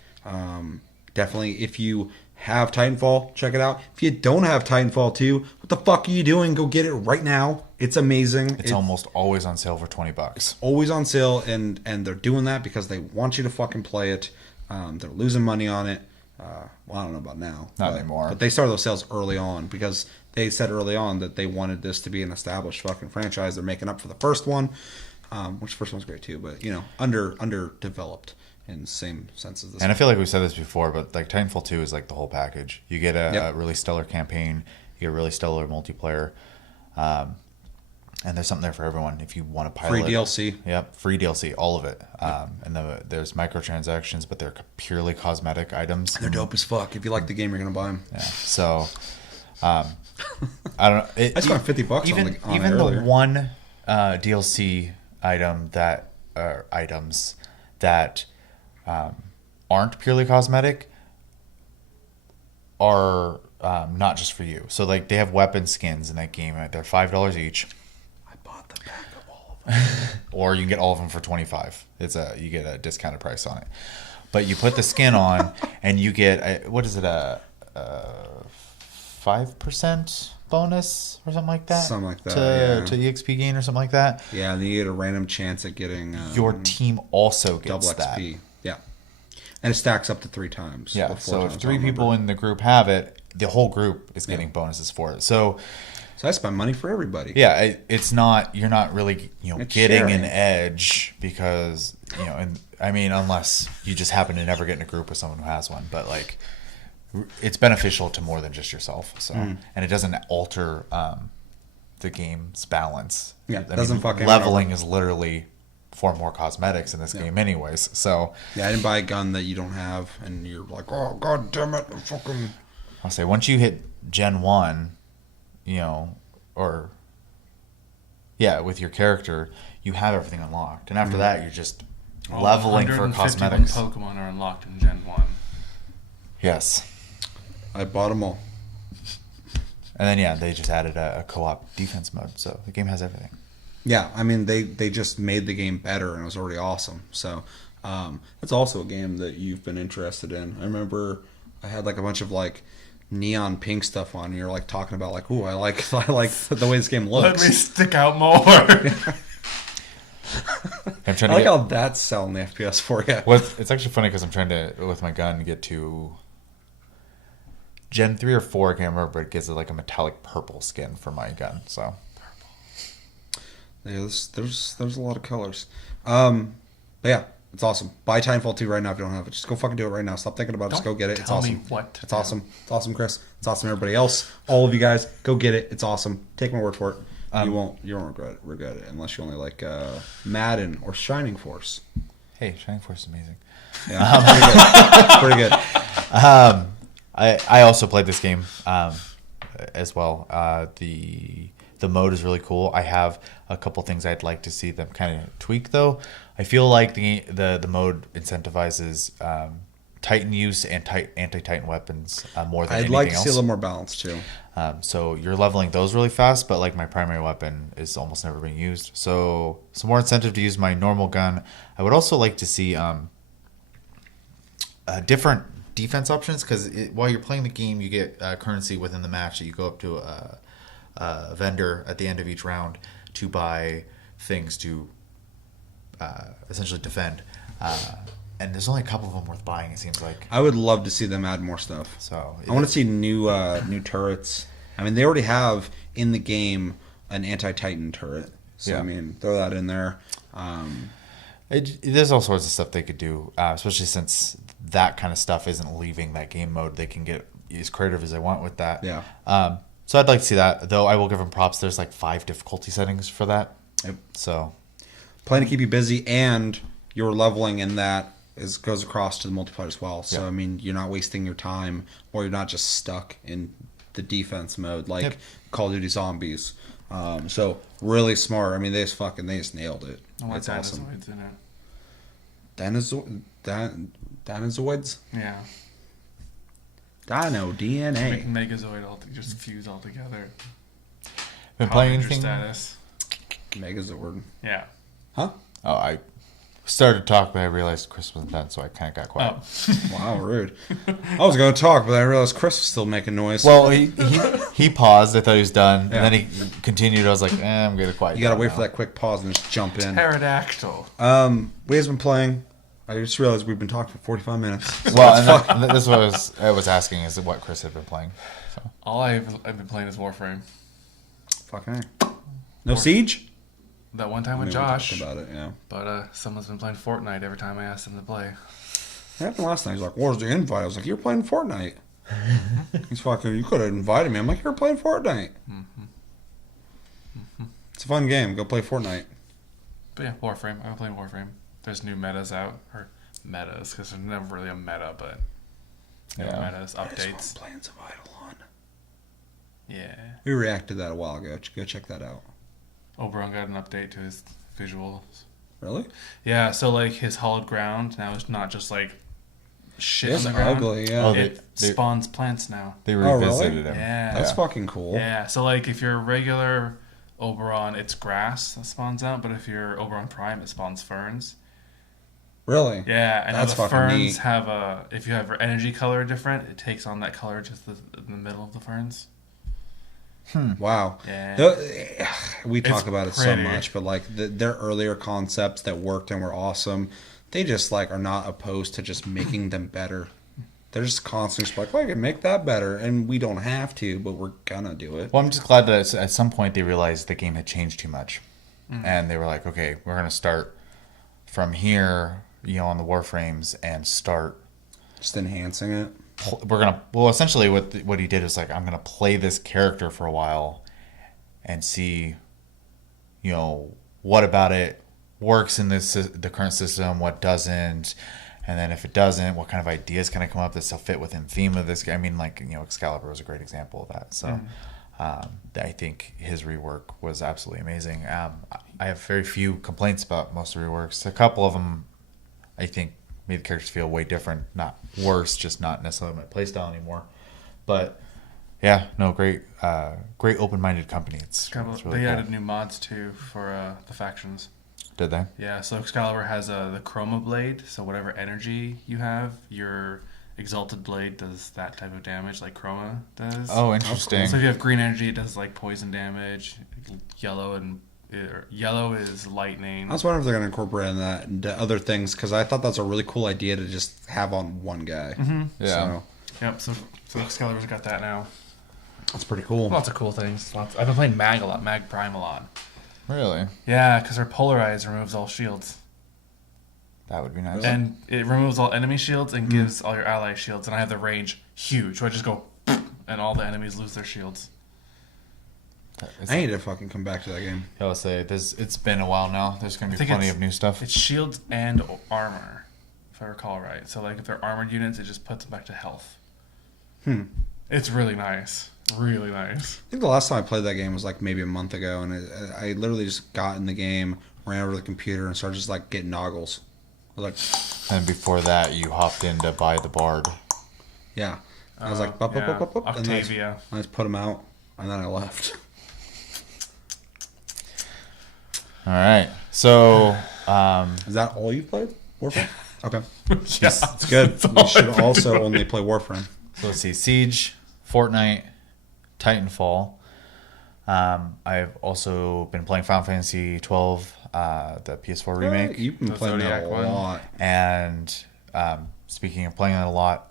Definitely, if you have Titanfall, check it out. If you don't have Titanfall 2, what the fuck are you doing? Go get it right now. It's amazing. It's almost always on sale for $20. Always on sale, and they're doing that because they want you to fucking play it. They're losing money on it. Well, I don't know about now. Not anymore. But they started those sales early on because they said early on that they wanted this to be an established fucking franchise. They're making up for the first one, which the first one's great too, but, underdeveloped in the same sense as this And one. I feel like we said this before, but like Titanfall 2 is like the whole package. You get a really stellar campaign, you get a really stellar multiplayer, and there's something there for everyone if you want to pilot. Free DLC. Yep, free DLC, all of it. And there's microtransactions, but they're purely cosmetic items. They're dope as fuck. If you like the game, you're going to buy them. Yeah, so I don't know. I spent $50 even on it even earlier. the one DLC item that items that aren't purely cosmetic are not just for you. So like they have weapon skins in that game. They're $5 each. I bought the pack of all of them. Or you can get all of them for $25. You get a discounted price on it. But you put the skin on and you get a 5% bonus or something like that. Something like that, to EXP gain or something like that. Yeah, and you get a random chance at getting Your team also gets double that. XP. Yeah, and it stacks up to 3 times. Yeah, or 4 so if times, 3 I don't people remember. in the group have it, the whole group is getting bonuses for it. So I spend money for everybody. yeah, it's not, you're not really It's getting sharing. an edge because and I mean unless you just happen to never get in a group with someone who has one, but like it's beneficial to more than just yourself. So and it doesn't alter the game's balance. Yeah, I doesn't mean, fuck anyone leveling is literally for more cosmetics in this game anyways. So Yeah, I didn't buy a gun that you don't have, and you're like, oh god damn it, I'm fucking. I'll say once you hit Gen 1, or with your character, you have everything unlocked. And after that, you're just leveling for 151 cosmetics. Pokemon are unlocked in Gen 1. Yes. I bought them all. And then, they just added a co-op defense mode. So the game has everything. Yeah, I mean they just made the game better, and it was already awesome. So it's also a game that you've been interested in. I remember I had like a bunch of like neon pink stuff on. And you're like talking about like, ooh, I like the way this game looks. Let me stick out more. I'm trying I like to how that's selling the FPS for you. it's actually funny because I'm trying to, with my gun, get to Gen 3 or 4, I can't remember, but it gives it like a metallic purple skin for my gun. So Yeah, there's a lot of colors. But yeah, it's awesome. Buy Titanfall 2 right now if you don't have it. Just go fucking do it right now. Stop thinking about it. Just go get it. It's Tell me awesome. what to It's do. awesome. It's awesome, Chris. It's awesome, everybody else. All of you guys, go get it. It's awesome. Take my word for it. You won't regret it unless you only like Madden or Shining Force. hey, Shining Force is amazing. Yeah, pretty good. Pretty good. I also played this game as well. The mode is really cool. I have a couple things I'd like to see them kind of tweak though. I feel like the mode incentivizes Titan use and anti-Titan weapons more than I'd anything like to else. see a little more balance too. So you're leveling those really fast, but like my primary weapon is almost never being used. So some more incentive to use my normal gun. I would also like to see different defense options because while you're playing the game, you get currency within the match that you go up to a vendor at the end of each round to buy things to essentially defend. And there's only a couple of them worth buying, it seems like. I would love to see them add more stuff. So I want to see new turrets. I mean, they already have in the game an anti-Titan turret. So Yeah. I mean, throw that in there. There's all sorts of stuff they could do, especially since that kind of stuff isn't leaving that game mode. They can get as creative as they want with that. Yeah. So I'd like to see that, though I will give them props. There's like 5 difficulty settings for that. Yep. So Playing to keep you busy, and your leveling in that goes across to the multiplayer as well. So, I mean, you're not wasting your time, or you're not just stuck in the defense mode like Call of Duty Zombies. So, really smart. I mean, they just nailed it. It's awesome. In it. Dinozoids? Yeah. Dino DNA. Megazoid just fuse all together. been Power playing Ranger anything? status. Megazord. Yeah. Huh? Oh, I started to talk, but I realized Chris wasn't done, so I kind of got quiet. Oh. Wow, rude. I was going to talk, but I realized Chris was still making noise. Well, he paused. I thought he was done, and then he continued. I was like, I'm going to quiet. you got to down wait now. for that quick pause and just jump in. Pterodactyl. We has been playing. I just realized we've been talking for 45 minutes. Well, and this was I was asking is what Chris had been playing. So. All I've been playing is Warframe. Fucking A. No Siege? That one time with We Josh. talked about it, yeah. But someone's been playing Fortnite every time I asked them to play. It happened last night. He's like, where's the invite? I was like, you're playing Fortnite. He's fucking, you could have invited me. I'm like, you're playing Fortnite. It's a fun game. Go play Fortnite. But yeah, Warframe. I've been playing Warframe. There's new metas out. Or metas, because there's never really a meta, but new metas, updates. Playing some Eidolon. Yeah. We reacted to that a while ago. Go check that out. Oberon got an update to his visuals. Really? Yeah, so like his hollowed ground now is not just like shit It's on the ground. ugly, yeah. Oh, It spawns plants now. They really? revisited him. Yeah. That's fucking cool. Yeah, so like if you're a regular Oberon, it's grass that spawns out, but if you're Oberon Prime, it spawns ferns. Really? Yeah, and That's now the fucking ferns neat. have if you have energy color different, it takes on that color just in the middle of the ferns. Wow. Yeah. We talk It's about it so pretty. much, but like their earlier concepts that worked and were awesome, they just like are not opposed to just making them better. They're just constantly just like, well, I can make that better, and we don't have to, but we're gonna do it. Well, I'm just glad that at some point they realized the game had changed too much, and they were like, okay, we're gonna start from here, on the Warframes, and start. Just enhancing it. We're gonna essentially what he did is like, I'm gonna play this character for a while, and see, what about it works in the current system, what doesn't. And then if it doesn't, what kind of ideas can I come up that still fit within theme of this? I mean, like, Excalibur was a great example of that. So I think his rework was absolutely amazing. I have very few complaints about most of the reworks. A couple of them, I think, made the characters feel way different. Not worse, just not necessarily my playstyle anymore. But, yeah, no, great open-minded company. It's really They cool. added new mods too for the factions. Did they? Yeah, so Excalibur has the Chroma Blade, so whatever energy you have, your Exalted Blade does that type of damage like Chroma does. Oh, interesting. So if you have green energy, it does like poison damage. Yellow is lightning. I was wondering if they're gonna incorporate that into other things, because I thought that's a really cool idea to just have on one guy. Yeah. So Yep, so Excalibur's got that now. that's pretty cool. Lots of cool things. I've been playing Mag a lot, Mag Prime a lot. Really? Yeah, because her Polarize removes all shields. That would be nice. And it removes all enemy shields and gives all your ally shields. And I have the range huge, so I just go and all the enemies lose their shields. I need to fucking come back to that game. I'll say it's been a while now. There's going I to be think plenty it's- of new stuff. It's shields and armor, if I recall right. So like if they're armored units, it just puts them back to health. It's really nice. Really nice. I think the last time I played that game was like maybe a month ago, and I literally just got in the game, ran over to the computer, and started just like getting noggles. I was like, And before that, you hopped in to buy the Bard. yeah. I was like, bup, yeah. bup, bup, bup, bup, and then Octavia. I just put them out, and then I left. All right. So, Is that all you played? Warframe? Okay. Yeah. It's good. You should also only play Warframe. let's see. Siege, Fortnite, Titanfall. I've also been playing Final Fantasy 12, the PS4 remake. You've been The playing that Zodiac a one. lot. And speaking of playing it a lot,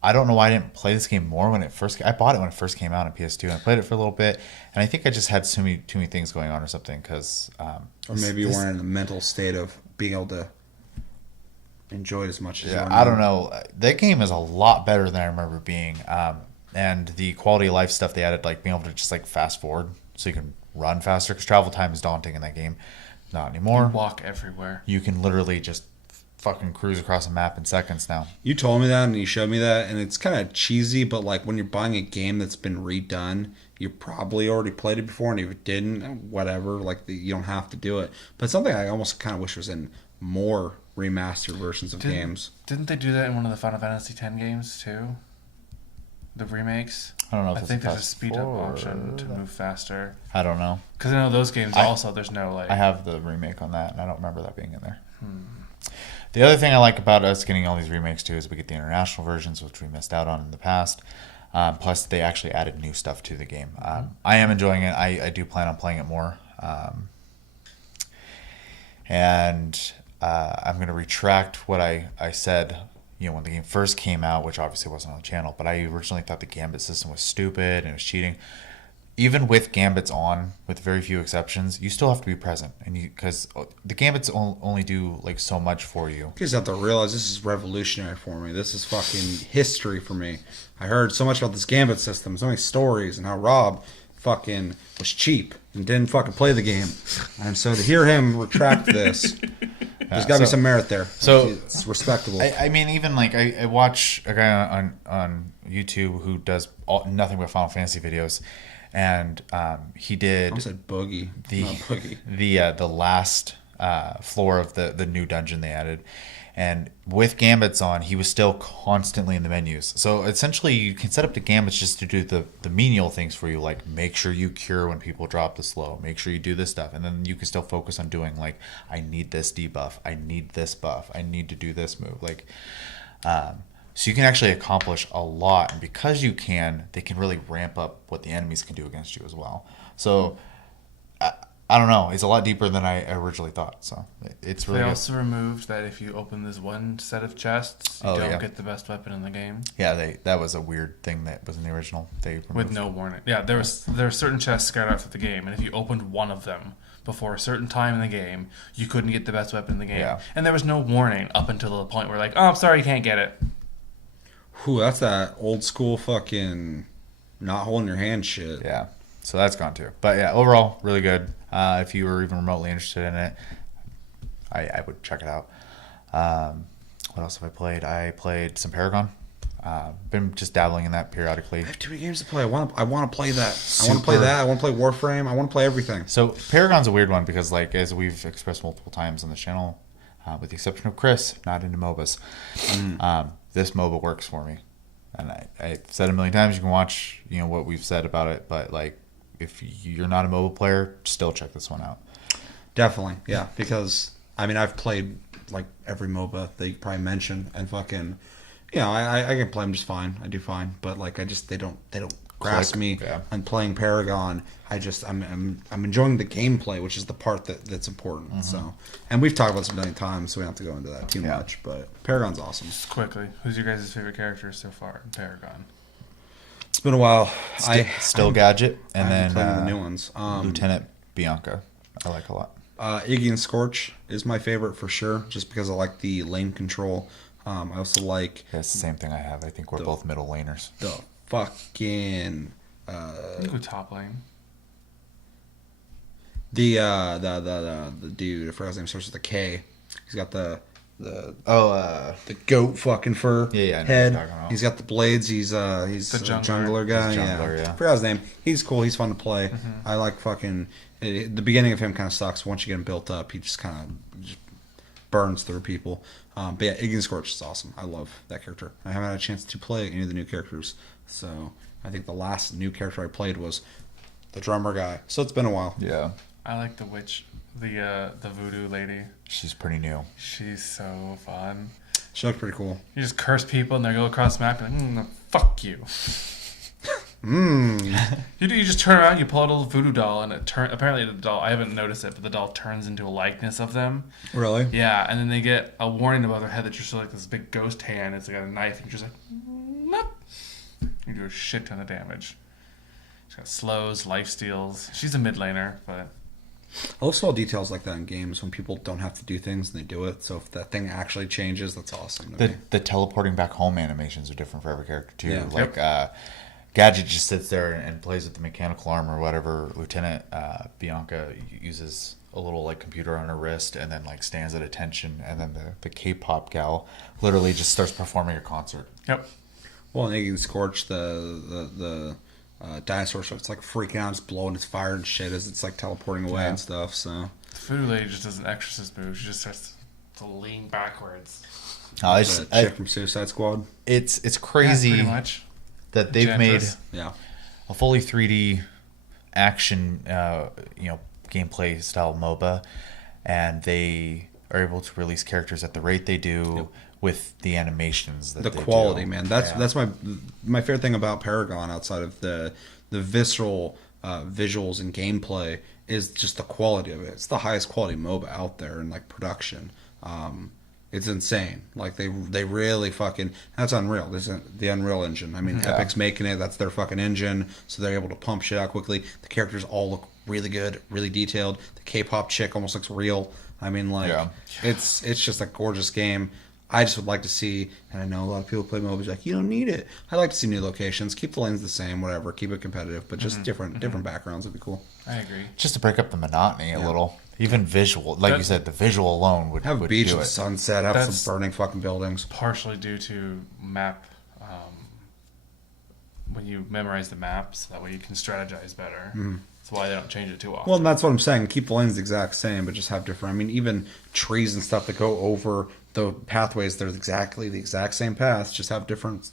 I don't know why I didn't play this game more when it first. I bought it when it first came out on PS2, and I played it for a little bit. And I think I just had too many things going on or something. Because Or maybe you weren't in the mental state of being able to enjoy it as much as you are now. I don't know. That game is a lot better than I remember being. And the quality of life stuff they added, like being able to just like fast forward, so you can run faster because travel time is daunting in that game. Not anymore. Walk everywhere. You can literally just fucking cruise across a map in seconds now. You told me that and you showed me that, and it's kind of cheesy, but like when you're buying a game that's been redone, you probably already played it before, and if it didn't, whatever, like you don't have to do it. But it's something I almost kind of wish was in more remastered versions of games. Didn't they do that in one of the Final Fantasy X games too? The remakes? I don't know if I it's think a there's a fast speed up option forward. to move faster. I don't know. Because I know those games also, there's no like... I have the remake on that, and I don't remember that being in there. The other thing I like about us getting all these remakes too is we get the international versions, which we missed out on in the past. Plus, they actually added new stuff to the game. I am enjoying it. I do plan on playing it more. And I'm going to retract what I said, when the game first came out, which obviously wasn't on the channel, but I originally thought the Gambit system was stupid and it was cheating. Even with Gambits on, with very few exceptions, you still have to be present, and because the Gambits only do like so much for you. You guys have to realize this is revolutionary for me. This is fucking history for me. I heard so much about this Gambit system, so many stories, and how Rob fucking was cheap and didn't fucking play the game. And so to hear him retract this, there's got to be some merit there. So it's respectable. I mean, even like I watch a guy on YouTube who does nothing but Final Fantasy videos. And he did. I said boogie, not boogie. The last floor of the new dungeon they added, and with Gambits on, he was still constantly in the menus. So essentially, you can set up the Gambits just to do the menial things for you, like make sure you cure when people drop the slow, make sure you do this stuff, and then you can still focus on doing like I need this debuff, I need this buff, I need to do this move, like. So you can actually accomplish a lot, and because you can, they can really ramp up what the enemies can do against you as well. So I don't know, it's a lot deeper than I originally thought. So it's really. They good. also removed that if you open this one set of chests, you don't get the best weapon in the game. Yeah, that was a weird thing that was in the original. They removed. With no warning. Yeah, there were certain chests scattered out through the game, and if you opened one of them before a certain time in the game, you couldn't get the best weapon in the game. Yeah. And there was no warning up until the point where like, oh, I'm sorry, you can't get it. Whew, that's that old school fucking not holding your hand shit. Yeah, so that's gone too. But yeah, overall, really good. If you were even remotely interested in it, I would check it out. What else have I played? I played some Paragon. Been just dabbling in that periodically. I have too many games to play. I want to play that. I want to play that. I want to play Warframe. I want to play everything. So Paragon's a weird one because, like, as we've expressed multiple times on the channel, with the exception of Chris, not into MOBAs. This MOBA works for me, and I've said a million times. You can watch, what we've said about it, but like, if you're not a MOBA player, still check this one out. Definitely, yeah. Because I mean, I've played like every MOBA that you probably mentioned, and fucking, I can play them just fine. I do fine, but like, they don't grasp me. Yeah. I'm playing Paragon. I'm enjoying the gameplay, which is the part that's important. Mm-hmm. So, and we've talked about this a million times, so we don't have to go into that too much. But Paragon's awesome. Just quickly, who's your guys' favorite character so far in Paragon? It's been a while. Still Gadget, and then the new ones. Lieutenant Bianca, I like a lot. Iggy and Scorch is my favorite for sure, just because I like the lane control. I also like. That's the same thing I have. I think we're both middle laners. The fucking. Go top lane. The dude, I forgot his name, starts with a K. He's got the goat fucking fur Yeah, I know head. what you're talking about. He's got the blades. He's The a jungler guy. He's jungler, yeah. I forgot his name. He's cool. He's fun to play. I like fucking. The beginning of him kind of sucks. Once you get him built up, he just kind of just burns through people. But yeah, Iggy and Scorch is awesome. I love that character. I haven't had a chance to play any of the new characters, so I think the last new character I played was the drummer guy. So it's been a while. Yeah. I like the witch, the voodoo lady. She's pretty new. She's so fun. She looks pretty cool. You just curse people and they go across the map and like, fuck you. You just turn around, you pull out a little voodoo doll, and apparently the doll, I haven't noticed it, but the doll turns into a likeness of them. Really? Yeah, and then they get a warning above their head that you're still like this big ghost hand. It's got a knife, and you're just like, nope. You do a shit ton of damage. She's got slows, life steals. She's a mid laner, but I love small details like that in games when people don't have to do things and they do it. So if that thing actually changes, that's awesome. To me. The teleporting back home animations are different for every character too. Yeah. Like Gadget just sits there and plays with the mechanical arm or whatever. Lieutenant Bianca uses a little like computer on her wrist and then like stands at attention, and then the K-pop gal literally just starts performing a concert. Yep. Well, and you can scorch the dinosaur, so it's like freaking out, it's blowing its fire and shit as it's like teleporting away and stuff. So The voodoo lady just does an exorcist move. She just starts to lean backwards. the chick from Suicide Squad. It's crazy pretty much. that they've Enchantress. made Yeah. a fully 3D action, gameplay style MOBA, and they are able to release characters at the rate they do with the animations that The they quality, do. man. That's my favorite thing about Paragon, outside of the visceral visuals and gameplay, is just the quality of it. It's the highest quality MOBA out there in like production. It's insane. Like they really fucking, that's Unreal. This is the Unreal Engine. I mean, Epic's making it. That's their fucking engine. So they're able to pump shit out quickly. The characters all look really good, really detailed. The K-pop chick almost looks real. I mean, like it's just a gorgeous game. I just would like to see, and I know a lot of people play MOBAs like, you don't need it. I'd like to see new locations, keep the lanes the same, whatever, keep it competitive, but just different backgrounds would be cool. I agree. Just to break up the monotony a little. Even visual, like you said, the visual alone would Have a would beach do with it. sunset, have That's- some burning fucking buildings. Partially due to map. When you memorize the maps, that way you can strategize better. That's why they don't change it too often. Well, and that's what I'm saying. Keep the lanes the exact same, but just have different. I mean, even trees and stuff that go over the pathways, they're exactly the exact same paths, just have different,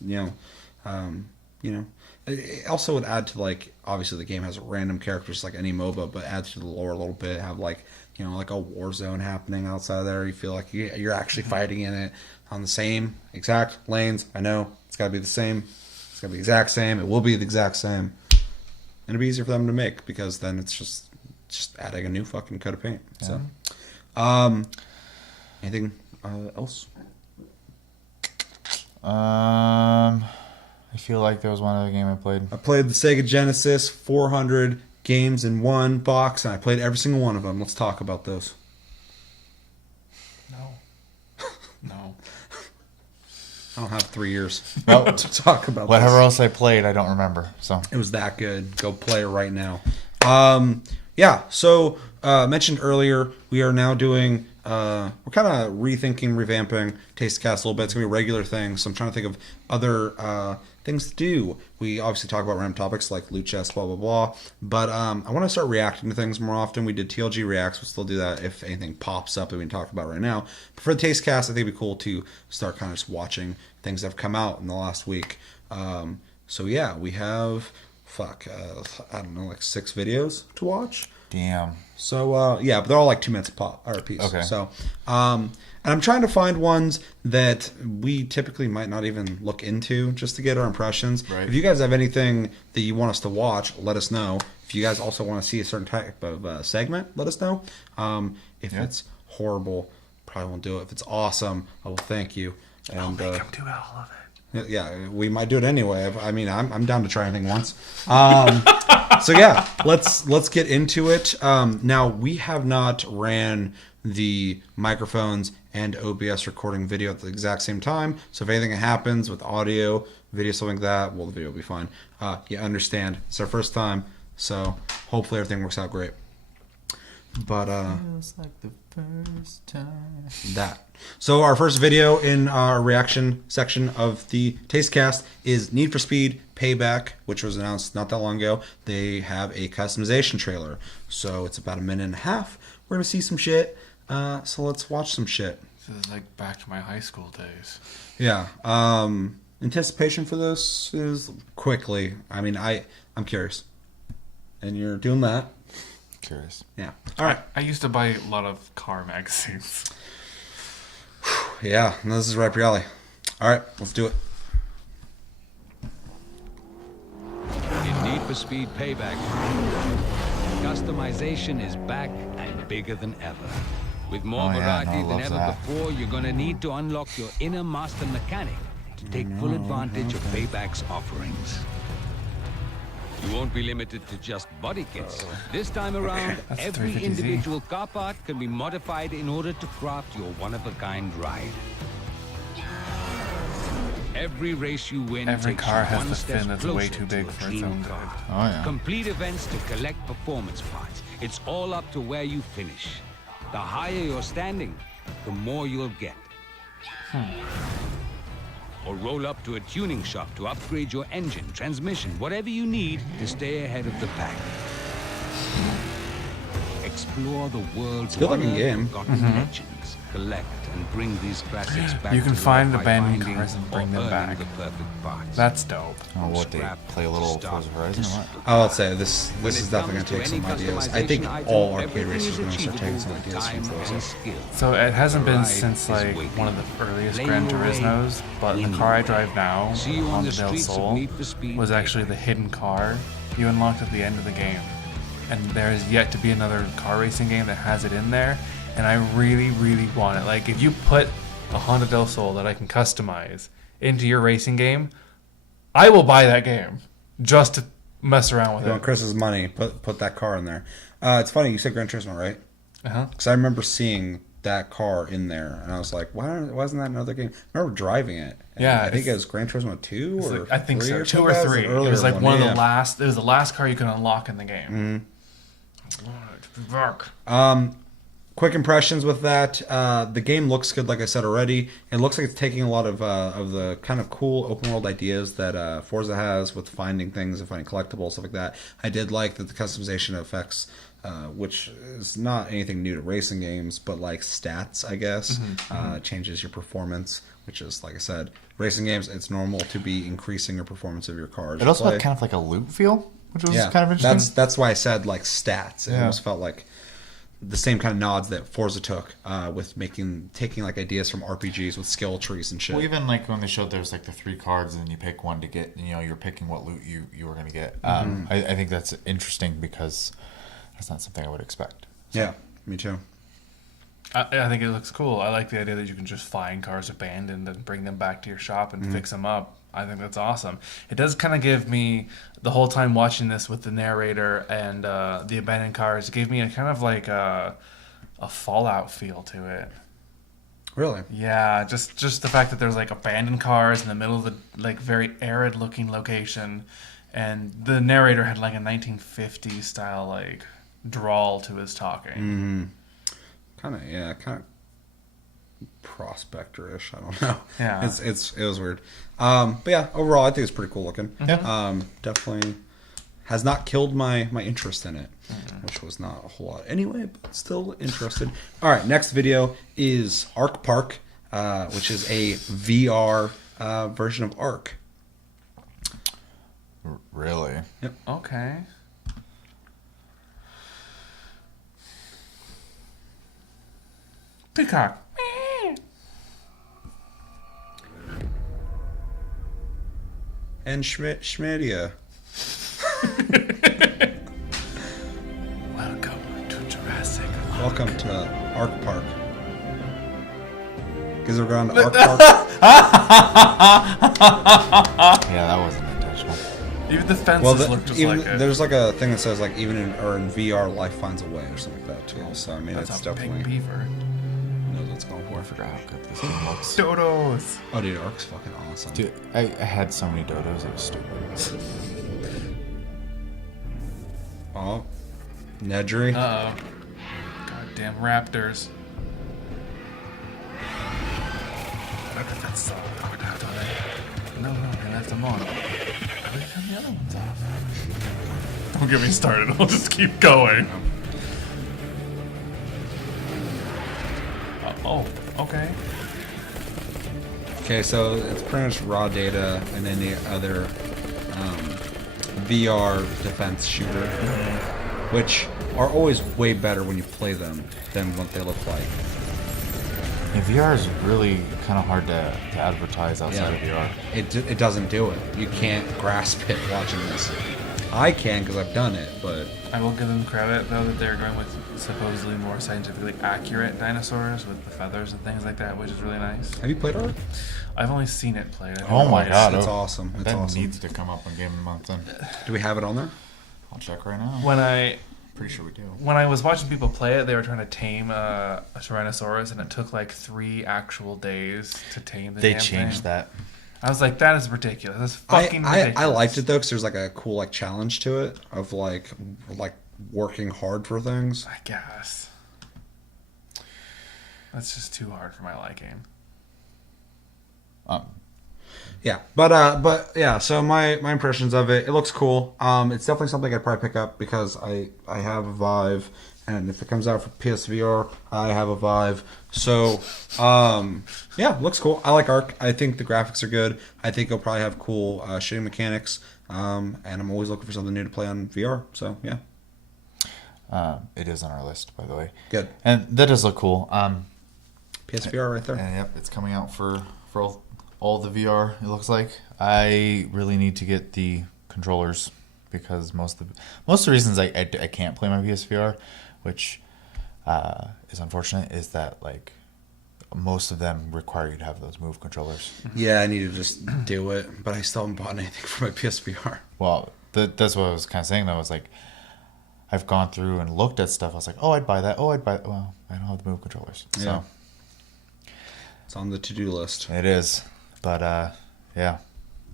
It also would add to, like, obviously the game has random characters like any MOBA, but add to the lore a little bit. Have like a war zone happening outside there. You feel like you're actually fighting in it on the same exact lanes. I know it's got to be the same. It's got to be the exact same. It will be the exact same. And it'll be easier for them to make because then it's just adding a new fucking coat of paint. So, anything else? I feel like there was one other game I played. I played the Sega Genesis, 400 games in one box, and I played every single one of them. Let's talk about those. No. I don't have 3 years Well, to talk about whatever this. else I played, I don't remember. So It was that good. Go play it right now. So mentioned earlier, we are now doing, we're kind of rethinking, revamping Tastecast a little bit. It's going to be a regular thing, so I'm trying to think of other things to do. We obviously talk about random topics like loot chests, blah, blah, blah. But I want to start reacting to things more often. We did TLG Reacts. We'll still do that if anything pops up that we can talk about right now. But for the Tastecast, I think it'd be cool to start kind of just watching things that have come out in the last week. So yeah, we have, I don't know, like 6 videos to watch. damn. So yeah, but they're all like 2 minutes or a piece. Okay. So and I'm trying to find ones that we typically might not even look into just to get our impressions. Right. If you guys have anything that you want us to watch, let us know. If you guys also want to see a certain type of segment, let us know. If it's horrible, probably won't do it. If it's awesome, I will thank you. And I'll make them do all of it. yeah, we might do it anyway. I mean, I'm down to try anything once. So yeah, let's get into it. Now we have not ran the microphones and OBS recording video at the exact same time. So if anything happens with audio, video, something like that, well, the video will be fine. You understand? It's our first time, so hopefully everything works out great. But Feels like the first time. that. So our first video in our reaction section of the Tastecast is Need for Speed Payback, which was announced not that long ago. They have a customization trailer. So it's about a minute and a half. We're going to see some shit. So let's watch some shit. This is like back to my high school days. Yeah. Anticipation for this is quickly. I mean, I'm curious. And you're doing that. Curious. Yeah. All right. I used to buy a lot of car magazines. Yeah. No, this is right up your alley. All right. Let's do it. In Need for Speed Payback, customization is back and bigger than ever. With more variety than ever before, you're gonna need to unlock your inner master mechanic to take full advantage of Payback's offerings. You won't be limited to just body kits. This time around, every 350Z. individual car part can be modified in order to craft your one-of-a-kind ride. Every race you win Every takes car you has one the step fin that's way closer too to big a for its dream own car. good. Oh, yeah. Complete events to collect performance parts. It's all up to where you finish. The higher you're standing, the more you'll get. Or roll up to a tuning shop to upgrade your engine, transmission, whatever you need to stay ahead of the pack. Explore the world's Good looking game. forgotten legends. Collect and bring these classics back. You can to find life by abandoned finding cars and bring or them earning back. the perfect parts. That's dope. Oh, what, they Scrap, play a little stop, Forza Horizon or what? I'll say this When is it definitely going comes to take to some any ideas. I think customization all item, arcade everything racers is are going to start taking some achievable with ideas from time Forza. and skill. So it hasn't The been ride since is like waiting. one of the earliest Lay Gran your way Turismos, but the in car I your drive way. now, See you on Honda the del streets of Sol, Need for Speed was actually the hidden car you unlocked at the end of the game. And there's yet to be another car racing game that has it in there, and I really, really want it. Like, if you put a Honda del Sol that I can customize into your racing game, I will buy that game just to mess around with You it. want Chris's money? Put that car in there. It's funny you said Gran Turismo, right? Uh-huh. Because I remember seeing that car in there, and I was like, why wasn't that another game? I remember driving it. And Yeah, I think it's- it was Gran Turismo 2 It's or like- I think 3 so, or 2 something. or That was 3. an It was earlier like one of yeah. the last. It was the last car you could unlock in the game. Mm-hmm. I want it to be back. Quick impressions with that. The game looks good, like I said already. It looks like it's taking a lot of the kind of cool open world ideas that Forza has with finding things and finding collectibles, stuff like that. I did like that the customization effects, which is not anything new to racing games, but like stats, I guess, changes your performance, which is, like I said, racing games, it's normal to be increasing your performance of your cars. It also had kind of like a loot feel, which was kind of interesting. That's why I said like stats. It Yeah. almost felt like the same kind of nods that Forza took with taking like ideas from RPGs with skill trees and shit. Well, even like when they showed there's like the 3 cards and then you pick one to get, you're picking what loot you were going to get. I think that's interesting because that's not something I would expect. Yeah, me too. I think it looks cool. I like the idea that you can just find cars abandoned and bring them back to your shop and fix them up. I think that's awesome. It does kind of give me, the whole time watching this with the narrator and the abandoned cars, it gave me a kind of like a Fallout feel to it. Really? Yeah, just the fact that there's like abandoned cars in the middle of the like very arid looking location, and the narrator had like a 1950s style like drawl to his talking. Kind of prospector-ish. I don't know. Yeah. it was weird. But yeah, overall, I think it's pretty cool looking. Yeah. Definitely has not killed my interest in it, which was not a whole lot anyway, but still interested. All right, next video is Ark Park, which is a VR version of Ark. Really? Okay. Peacock. And Schmedia. Welcome to Jurassic Park. Welcome to Ark Park. Because we're going to Ark Park. Yeah, that wasn't intentional. Even the fences Well, look just even, like it. there's like a thing that says like even in VR, life finds a way or something like that too. So I mean, That's it's a big definitely beaver. knows what's going for. I forgot how good this game looks. Dodos. Oh, dude, Ark's fucking awesome. Dude, I had so many dodos, it was stupid. Oh, Nedry. Uh-oh. Goddamn raptors. Look at that saw. No, they left them on. They turned the other ones off. Don't get me started. I'll just keep going. Oh, okay. Okay, so it's pretty much raw data and any other VR defense shooter, which are always way better when you play them than what they look like. Yeah, VR is really kind of hard to advertise outside of VR. It doesn't do it. You can't grasp it watching this. I can because I've done it, but I will give them credit, though, that they're going with supposedly more scientifically accurate dinosaurs with the feathers and things like that, which is really nice. have you played Ark? I've only seen it played. I Oh my haven't god, It's awesome. It's that awesome. needs to come up on Game of the Month then. Do we have it on there? I'll check right now. When I Pretty sure we do. When I was watching people play it, they were trying to tame a Tyrannosaurus, and it took like 3 actual days to tame the They damn changed thing. that. I was like, that is ridiculous. That's fucking ridiculous. I liked it though because there's like a cool like challenge to it of like working hard for things. I guess. That's just too hard for my liking. Yeah, but yeah. So my impressions of it, it looks cool. It's definitely something I'd probably pick up because I have a Vive, and if it comes out for PSVR, I have a Vive. So yeah, looks cool. I like Arc. I think the graphics are good. I think it'll probably have cool shooting mechanics. And I'm always looking for something new to play on VR. So yeah, it is on our list, by the way. Good. And that does look cool. PSVR right there. And yep, it's coming out for all the VR, it looks like. I really need to get the controllers because most of the reasons I can't play my PSVR, which is unfortunate, is that like most of them require you to have those Move controllers. Yeah, I need to just do it, but I still haven't bought anything for my PSVR. Well, that's what I was kind of saying though. Was like I've gone through and looked at stuff. I was like, oh, I'd buy that. Oh, I'd buy. Well, I don't have the Move controllers, so Yeah. It's on the to-do list. it is. But yeah,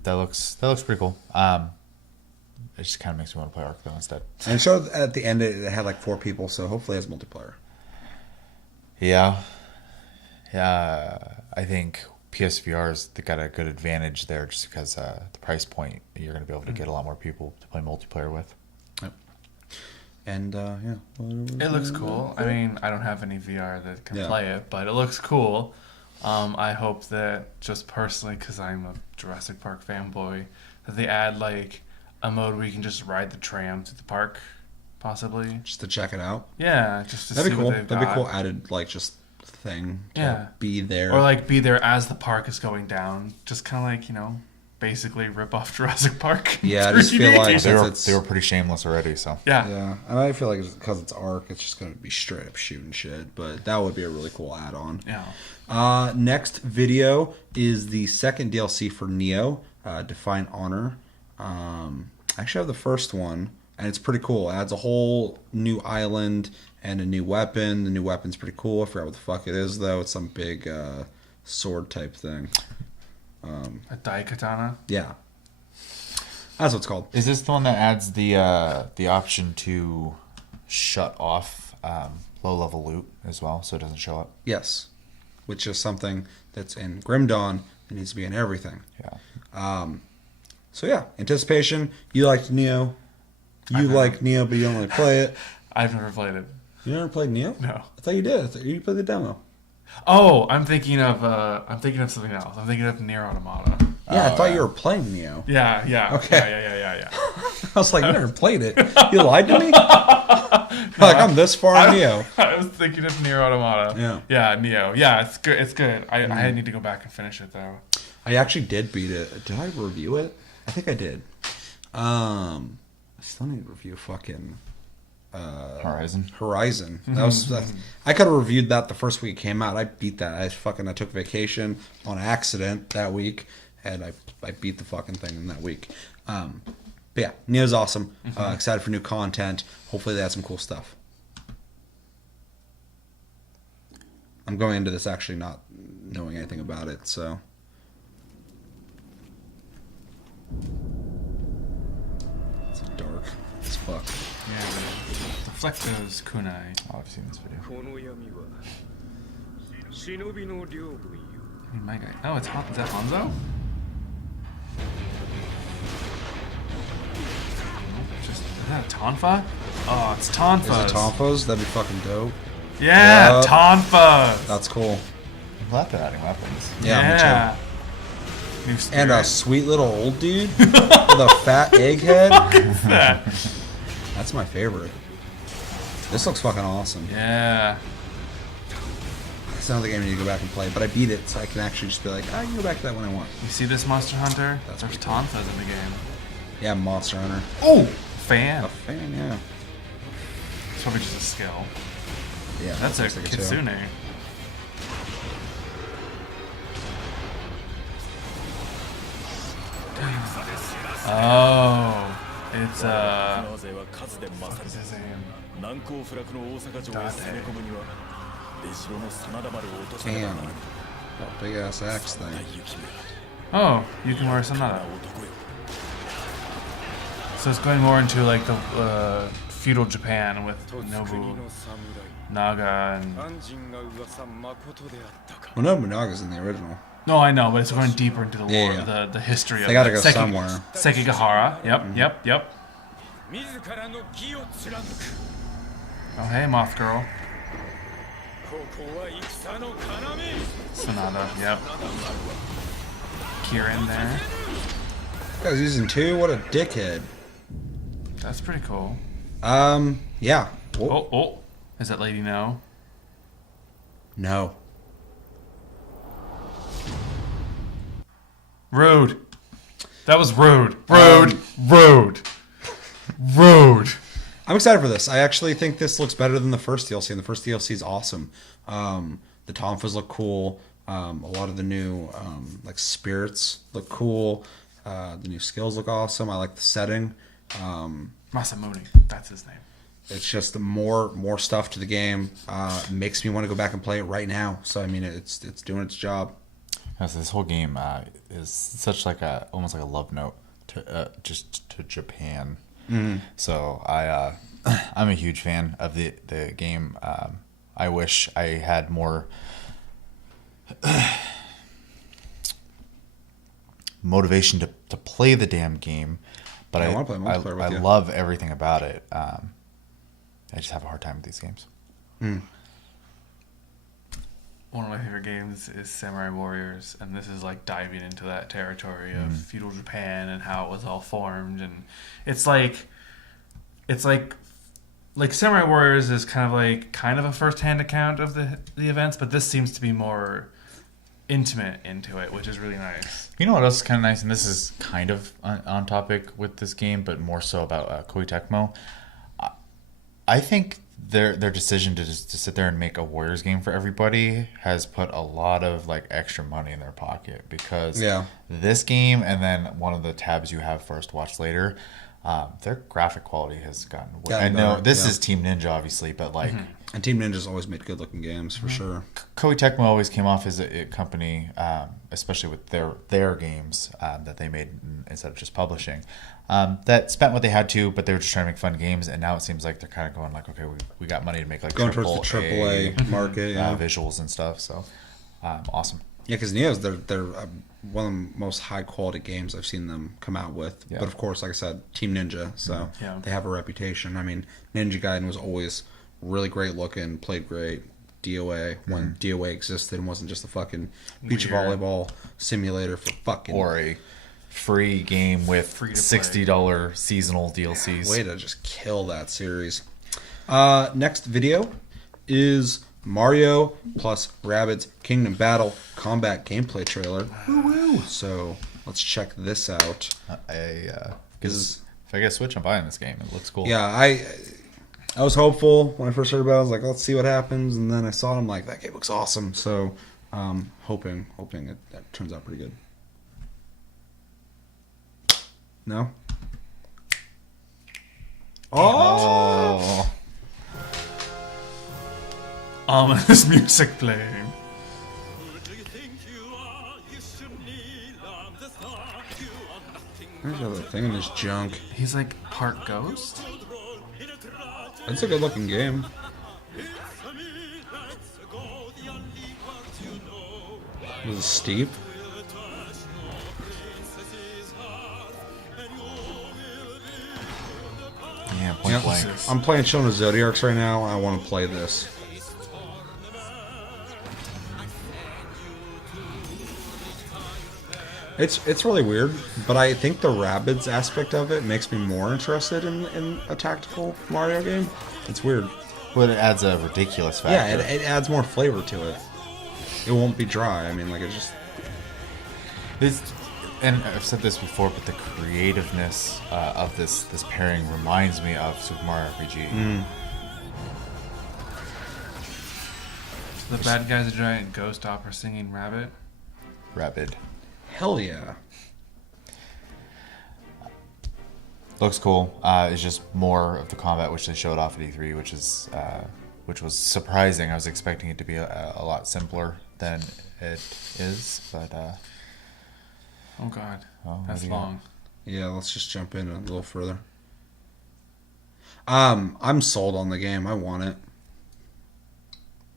that looks pretty cool. It just kind of makes me want to play Ark though instead. And it showed at the end it had like 4 people, so hopefully it has multiplayer. Yeah, I think PSVR's got a good advantage there just because the price point, you're going to be able to get a lot more people to play multiplayer with. Yep. And yeah, It looks cool. I mean, I don't have any VR that can Yeah. play it, but it looks cool. I hope that just personally, because I'm a Jurassic Park fanboy, that they add like a mode where you can just ride the tram through the park, possibly. just to check it out. Yeah, just to That'd see be cool. what they've That'd got. be cool. Added like just thing. To Yeah. Be there. Or like be there as the park is going down. Just kind of like, basically rip off Jurassic Park. Yeah, I just feel 3D. like- They were pretty shameless already, so. Yeah. Yeah, and I feel like because it's Ark, it's just gonna be straight up shooting shit. But that would be a really cool add-on. Yeah. Next video is the second DLC for Neo, Define Honor. I actually have the first one, and it's pretty cool. It adds a whole new island and a new weapon. The new weapon's pretty cool. I forgot what the fuck it is, though. It's some big sword type thing. A Daikatana. Yeah. That's what it's called. Is this the one that adds the option to shut off low-level loot as well, so it doesn't show up? Yes. Which is something that's in Grim Dawn. It needs to be in everything. Yeah. So yeah, anticipation. You liked Neo. You like Neo, but you don't really play it. I've never played it. You never played Neo? No. I thought you did. I thought you played the demo. Oh, I'm thinking of something else. I'm thinking of Nier Automata. Yeah, I thought you were playing Neo. Yeah. Okay. Yeah. I was like, you never played it. You lied to me? Like, I'm this far in Neo. I was thinking of Nier Automata. Yeah. Yeah, Neo. Yeah, it's good. It's good. I need to go back and finish it though. I actually did beat it. Did I review it? I think I did. I still need to review fucking Horizon. That was I could have reviewed that the first week it came out. I beat that. I took vacation on accident that week, and I beat the fucking thing in that week. But yeah, Neo's awesome. Excited for new content. Hopefully they add some cool stuff. I'm going into this actually not knowing anything about it, so. It's dark as fuck. Yeah. Deflect those kunai. Oh, I've seen this video. I mean, my guy. Oh, is that Hanzo? Is that Tonfa? Oh, it's Tonfa. Is it Tonfas? That'd be fucking dope. Yeah, Yup. Tonfa. That's cool. I'm glad they're adding weapons. Yeah, me New too. And a spirit. sweet little old dude with a fat egghead. that? That's my favorite. This looks fucking awesome. Yeah. It's another game I need to go back and play, but I beat it, so I can actually just be like, I can go back to that when I want. You see this Monster Hunter? That's There's pretty cool. Tonfas in the game. Yeah, Monster Hunter. Oh, fan. A fan, yeah. It's probably just a skill. Yeah, That's a looks like it too. Kitsune. Oh, it's what's his name? 難攻不落の大阪城へ攻め込むには出城の真田丸を落とさねばならぬ Damn. That big ass axe thing. Oh, you can wear Sanada. So it's going more into like the feudal Japan with Nobu, Naga, and... Well, Nobunaga's in the original. No, I know, but it's going deeper into the lore, Yeah. the history of They gotta it. go somewhere. Sekigahara. Yep. Oh, hey, Moth Girl. Sonata, yep. Kieran there. This guy's using 2. What a dickhead. That's pretty cool. Yeah. Oh. Is that lady know? No. Rude. That was rude. Rude. I'm excited for this. I actually think this looks better than the first DLC, and the first DLC is awesome. The Tonfas look cool. A lot of the new like spirits look cool. The new skills look awesome. I like the setting. Masamune. That's his name. It's just more stuff to the game. Makes me want to go back and play it right now. So I mean, it's doing its job. So this whole game is such like almost like a love note to just to Japan. Mm-hmm. So I'm a huge fan of the game. I wish I had more motivation to play the damn game, but I want to play multiplayer with I you. love everything about it. I just have a hard time with these games. One of my favorite games is Samurai Warriors, and this is like diving into that territory of feudal Japan and how it was all formed. And it's like Samurai Warriors is kind of a first-hand account of the events, but this seems to be more intimate into it, which is really nice. You know what else is kind of nice, and this is kind of on topic with this game, but more so about Koei Tecmo. I think their decision to just to sit there and make a Warriors game for everybody has put a lot of like extra money in their pocket, because this game and then one of the tabs you have first watch later, their graphic quality has gotten way. I know this is Team Ninja obviously, but like and Team Ninja's always made good looking games for sure. Koei Tecmo always came off as a company, especially with their games that they made instead of just publishing, that spent what they had to, but they were just trying to make fun games. And now it seems like they're kind of going like, okay, we got money to make like going towards the AAA market, visuals and stuff. So awesome. Yeah, because Neo's they're one of the most high quality games I've seen them come out with. Yeah. But of course, like I said, Team Ninja, so they have a reputation. I mean, Ninja Gaiden was always really great looking, played great. DOA when DOA existed and wasn't just a fucking beach volleyball simulator for fucking or a free game with $60 seasonal DLCs. Way to just kill that series. Next video is Mario plus Rabbids Kingdom Battle combat gameplay trailer. Woo-woo. So let's check this out. If I get a Switch, I'm buying this game. It looks cool. Yeah, I was hopeful when I first heard about it. I was like, let's see what happens. And then I saw it. I'm like, that game looks awesome. So hoping it turns out pretty good. No? Oh! Ominous music playing. There's another thing in his junk. He's like part ghost? That's a good looking game. Was it steep? Yeah, point blank. I'm playing Children of Zodiacs right now. I want to play this. It's really weird, but I think the Rabbids aspect of it makes me more interested in a tactical Mario game. It's weird. But it adds a ridiculous factor. Yeah, it adds more flavor to it. It won't be dry. I mean, like, it's just... And I've said this before, but the creativeness of this pairing reminds me of Super Mario RPG. So the bad guy's a giant ghost opera singing rabbit? Rabbid. Hell yeah. Looks cool. It's just more of the combat, which they showed off at E3, which was surprising. I was expecting it to be a lot simpler than it is, but Oh god, Oh, that's what do you got? long. Yeah, let's just jump in a little further. I'm sold on the game. I want it.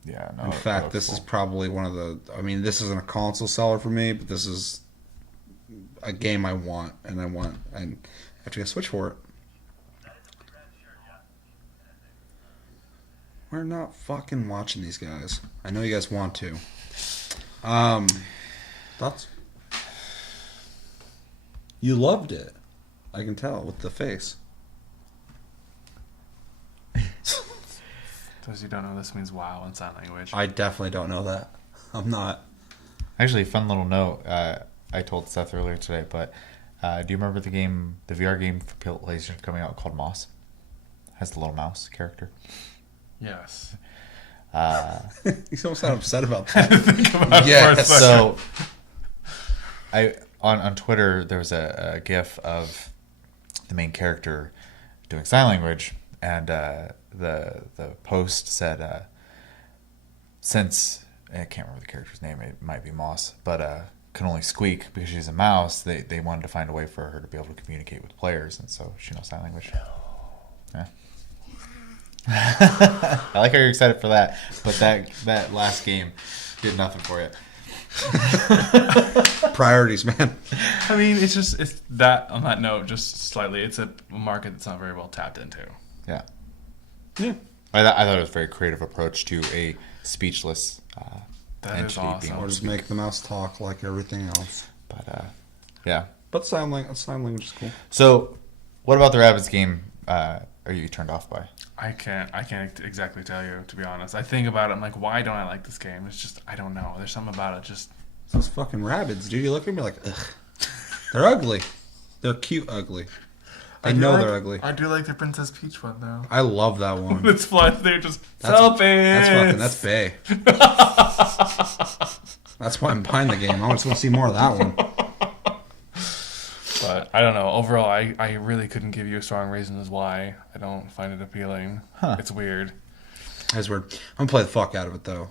Yeah, no. In fact, this is probably one of the. I mean, this isn't a console seller for me, but this is a game I want, and I have to get a Switch for it. We're not fucking watching these guys. I know you guys want to. Thoughts? You loved it. I can tell with the face. Those you don't know, this means wow in sign language. I definitely don't know that. I'm not. Actually, fun little note. I told Seth earlier today, but do you remember the VR game for PlayStation coming out called Moss? Has the little mouse character. Yes. You almost sound upset about that. Yes. So, on Twitter there was a GIF of the main character doing sign language, and the post said, since I can't remember the character's name, it might be Moss, but can only squeak because she's a mouse. They wanted to find a way for her to be able to communicate with players, and so she knows sign language. Yeah. I like how you're excited for that, but that last game did nothing for you. Priorities, man. I mean, it's that, on that note, just slightly, it's a market that's not very well tapped into. Yeah. Yeah. I thought it was a very creative approach to a speechless That entity is awesome. being Or able to just speak. make the mouse talk like everything else. But yeah. But sign language is cool. So, what about the Rabbids game? Are you turned off by? I can't exactly tell you, to be honest. I think about it, I'm like, why don't I like this game? It's just, I don't know. There's something about it, just... Those fucking rabbits, dude. You look at me like, ugh. They're ugly. They're cute ugly. I know they're ugly. I do like the Princess Peach one, though. I love that one. It's fun. They're just selfish. That's bae. That's why I'm buying the game. I just want to see more of that one. But I don't know. Overall, I really couldn't give you a strong reason as why I don't find it appealing. Huh. It's weird. That's weird. I'm gonna play the fuck out of it though.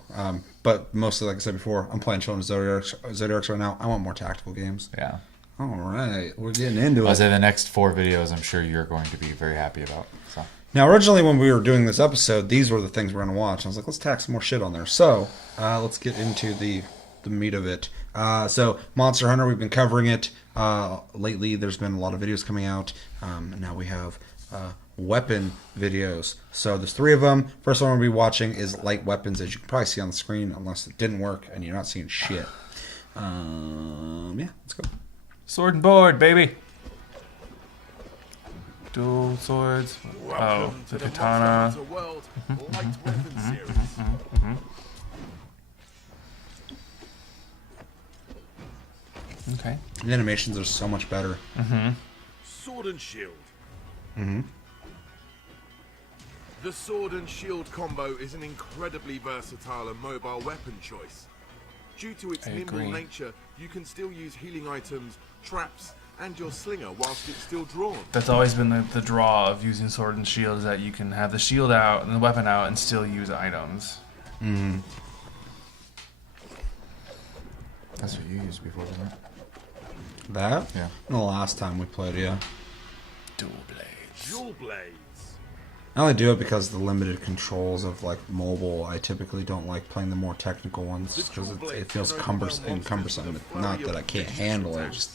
But mostly, like I said before, I'm playing Children's Zodiacs right now. I want more tactical games. Yeah. All right, we're getting into I'll it. say the next 4 videos I'm sure you're going to be very happy about. So Now, originally when we were doing this episode, these were the things we're gonna watch. I was like, let's tack some more shit on there. So let's get into the meat of it. So Monster Hunter, we've been covering it lately. There's been a lot of videos coming out, and now we have weapon videos. So there's 3 of them. First one we'll be watching is light weapons, as you can probably see on the screen, unless it didn't work and you're not seeing shit. Yeah, let's go. Sword and board, baby. Dual swords. Oh, the katana. Okay. The animations are so much better. Sword and shield. Mm-hmm. The sword and shield combo is an incredibly versatile and mobile weapon choice. Due to its I nimble agree. nature, you can still use healing items, traps, and your slinger whilst it's still drawn. That's always been the draw of using sword and shield, is that you can have the shield out and the weapon out and still use items. Mm-hmm. that's what you used before, wasn't it? That? Yeah. The last time we played, yeah. Dual blades. Dual blades. I only do it because the limited controls of like mobile. I typically don't like playing the more technical ones because it feels cumbersome. Not that I can't handle it, just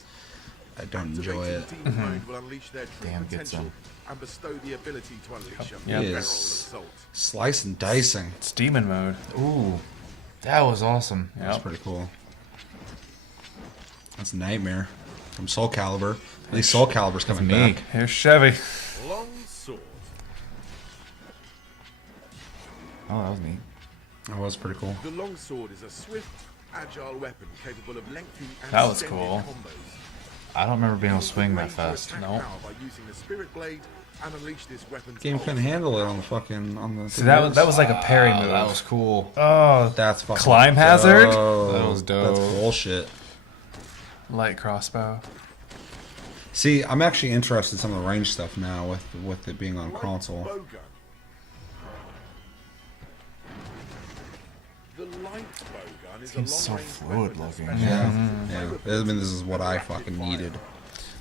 I don't enjoy it. Activating team mode will unleash their true Damn, get potential some. and bestow the ability to unleash a Yep. barrel Yes. assault. Slice and dicing. It's demon mode. Ooh, that was awesome. That's Yep. pretty cool. That's Nightmare from Soul Calibur. At least Soul Calibur's coming me. back. Here's Chevy. Long sword. Oh, that was neat. That was pretty cool. The longsword is a swift, agile weapon capable of lengthy and That was extended cool. combos. I don't remember being able to Use swing the that range to fast. attack No. power by using the spirit blade and unleash this weapon's Game couldn't handle it on the fucking See, that was like a parry move. That was cool. Oh, That's fucking Climb hazard? dope. That was dope. That's bullshit. light crossbow. See, I'm actually interested in some of the range stuff now with it being on light console. bowgun. The light bowgun gun is Seems a so long-range fluid weapon looking. that Yeah. I mean, this is what I fucking needed.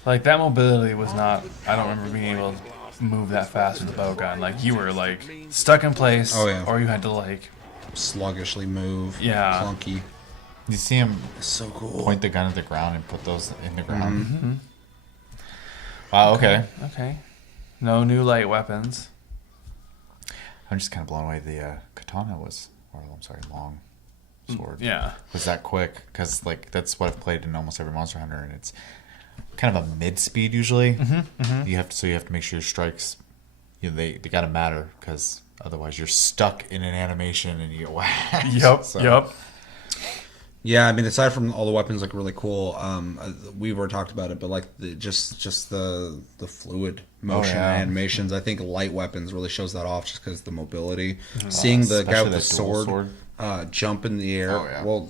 Like, that mobility was not... I don't remember being able to move that fast with the bow gun. Like, you were, like, stuck in place, Oh, yeah. or you had to, like... Sluggishly move. Yeah. Clunky. You see him It's so cool. point the gun at the ground and put those in the ground. Wow, okay. Okay. No new light weapons. I'm just kind of blown away. The katana was, or I'm sorry, long sword. Yeah. Was that quick? Because like that's what I've played in almost every Monster Hunter, and it's kind of a mid speed usually. You have to make sure your strikes, they got to matter because otherwise you're stuck in an animation and you get whacked. Yep. So- Yep. Yeah, I mean, aside from all the weapons look really cool, we've already talked about it, but like just the fluid motion yeah. and animations, I think light weapons really shows that off just because the mobility. Seeing the guy with the Especially that dual sword jump in the air. Oh, yeah. Well,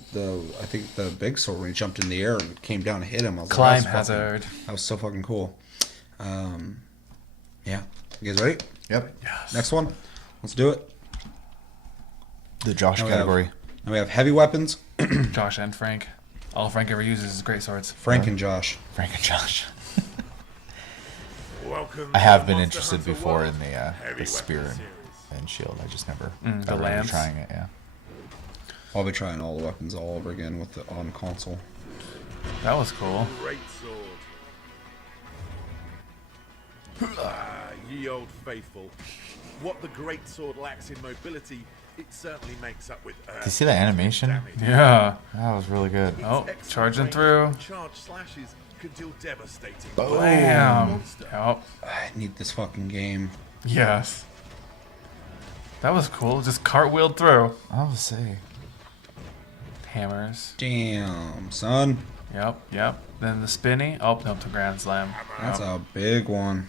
I think the big sword when he jumped in the air and came down and hit him. I was Climb like, hazard. that was so fucking cool. Yeah, you guys ready? Yep. Next one, let's do it. The Josh Now we category. Now we have heavy weapons. Josh and Frank. All Frank ever uses is great swords. Frank and Josh. Frank and Josh. Welcome I have to been Monster interested Hunter before World in the Heavy spear Weapons and shield. I just never the got around to lance. trying it. Yeah. I'll be trying all the weapons all over again on console. That was cool. Great sword. Ye old faithful. What the great sword lacks in mobility, it certainly makes up with Did you see the animation? damage. Yeah. That was really good. Oh, Excellent charging range through. and charged slashes can deal devastating. Bam. Yep. I need this fucking game. Yes. That was cool. Just cartwheeled through. I will say. Hammers. Damn, son. Yep. Yep. Then the spinny. Oh, no, to Grand Slam. That's Yep. a big one.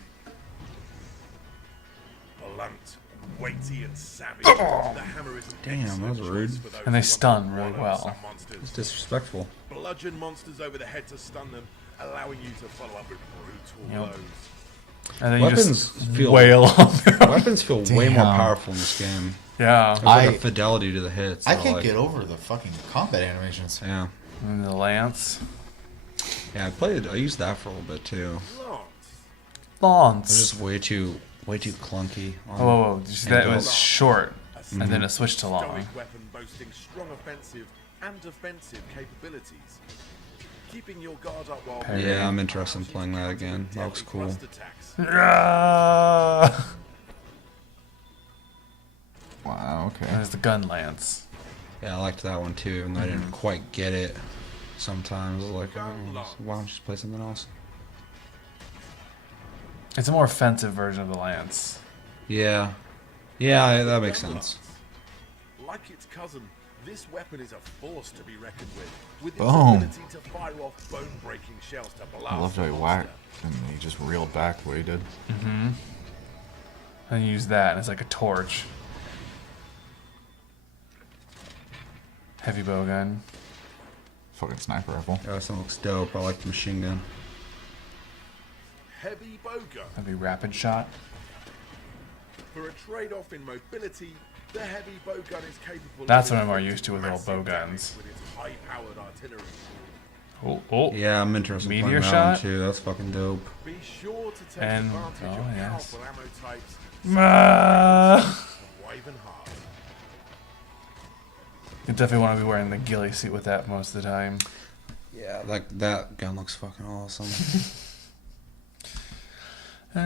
Blunt, weighty, and savage. The hammer is an Damn, that was excellent rude. choice for those And they who stun want to really one-up well. some monsters. It's disrespectful. Bludgeon monsters over the head to stun them, allowing you to follow up with brutal Yep. blows. And then you Weapons just feel- wail on them. Weapons feel way more Damn. powerful in this game. Yeah. There's like I- a fidelity to the hits. I that can't like. get over the fucking combat animations. Yeah, And the lance. yeah. I used that for a little bit too. Lance. It was Lance. just way too clunky. Oh, whoa, whoa. Did you see that? It And was short. A And then it switched to long. stoic weapon boasting strong offensive and defensive capabilities. Keeping your guard up while Parry. Yeah, I'm interested in playing that again. That looks deadly cool. thrust attacks. Ah! Wow. Okay. There's the gun lance. Yeah, I liked that one too, even though I didn't quite get it. Sometimes I was like, oh, why don't you just play something else? It's a more offensive version of the lance. Yeah, yeah, that makes sense. Like its cousin, this weapon is a force to be reckoned with its Boom. ability to fire off bone-breaking shells to blast I loved how he a whacked monster. and he just reeled back the way he did. And you use that, and it's like a torch. Heavy bow gun. Fucking sniper rifle. Yeah, this one looks dope. I like the machine gun. Heavy bow gun. That'd be rapid shot. For a trade-off in mobility, the heavy bow gun is capable That's of what I'm more inflicting used to with massive old bow damage guns. with its high-powered artillery. Oh, oh. Yeah, I'm interested in Meteor playing that one shot? too. That's fucking dope. Be sure to take And- advantage oh, of yes. powerful ammo types Ah! wave and hard. You definitely want to be wearing the ghillie suit with that most of the time. Yeah, that gun looks fucking awesome. So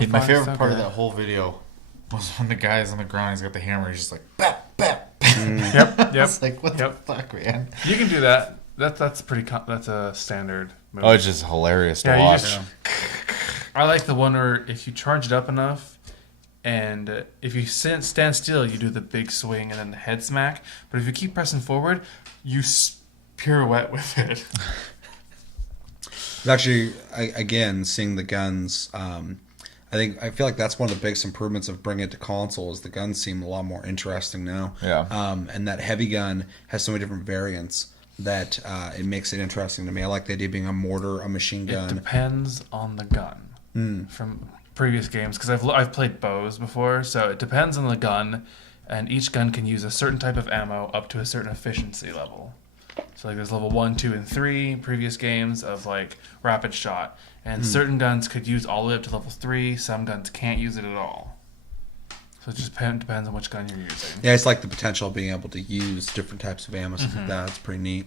My far, favorite so part of good. that whole video was when the guy's on the ground. He's got the hammer. He's just like, bap, bap. Yep, yep. It's like, what Yep. the fuck, man? You can do that. That's pretty. That's a standard move. Oh, it's just hilarious to Yeah, you watch. just- I like the one where if you charge it up enough, and if you stand still, you do the big swing and then the head smack. But if you keep pressing forward, you pirouette with it. Actually, again, seeing the guns, I feel like that's one of the biggest improvements of bringing it to console is the guns seem a lot more interesting now. Yeah. And that heavy gun has so many different variants that it makes it interesting to me. I like the idea of being a mortar, a machine It gun. depends on the gun from previous games because I've played bows before, so it depends on the gun. and each gun can use a certain type of ammo up to a certain efficiency level. So like there's level 1, 2, and 3 previous games of like rapid shot, and certain guns could use all the way up to level 3. Some guns can't use it at all. So it just depends on which gun you're using. Yeah, it's like the potential of being able to use different types of ammo, stuff like that. It's pretty neat.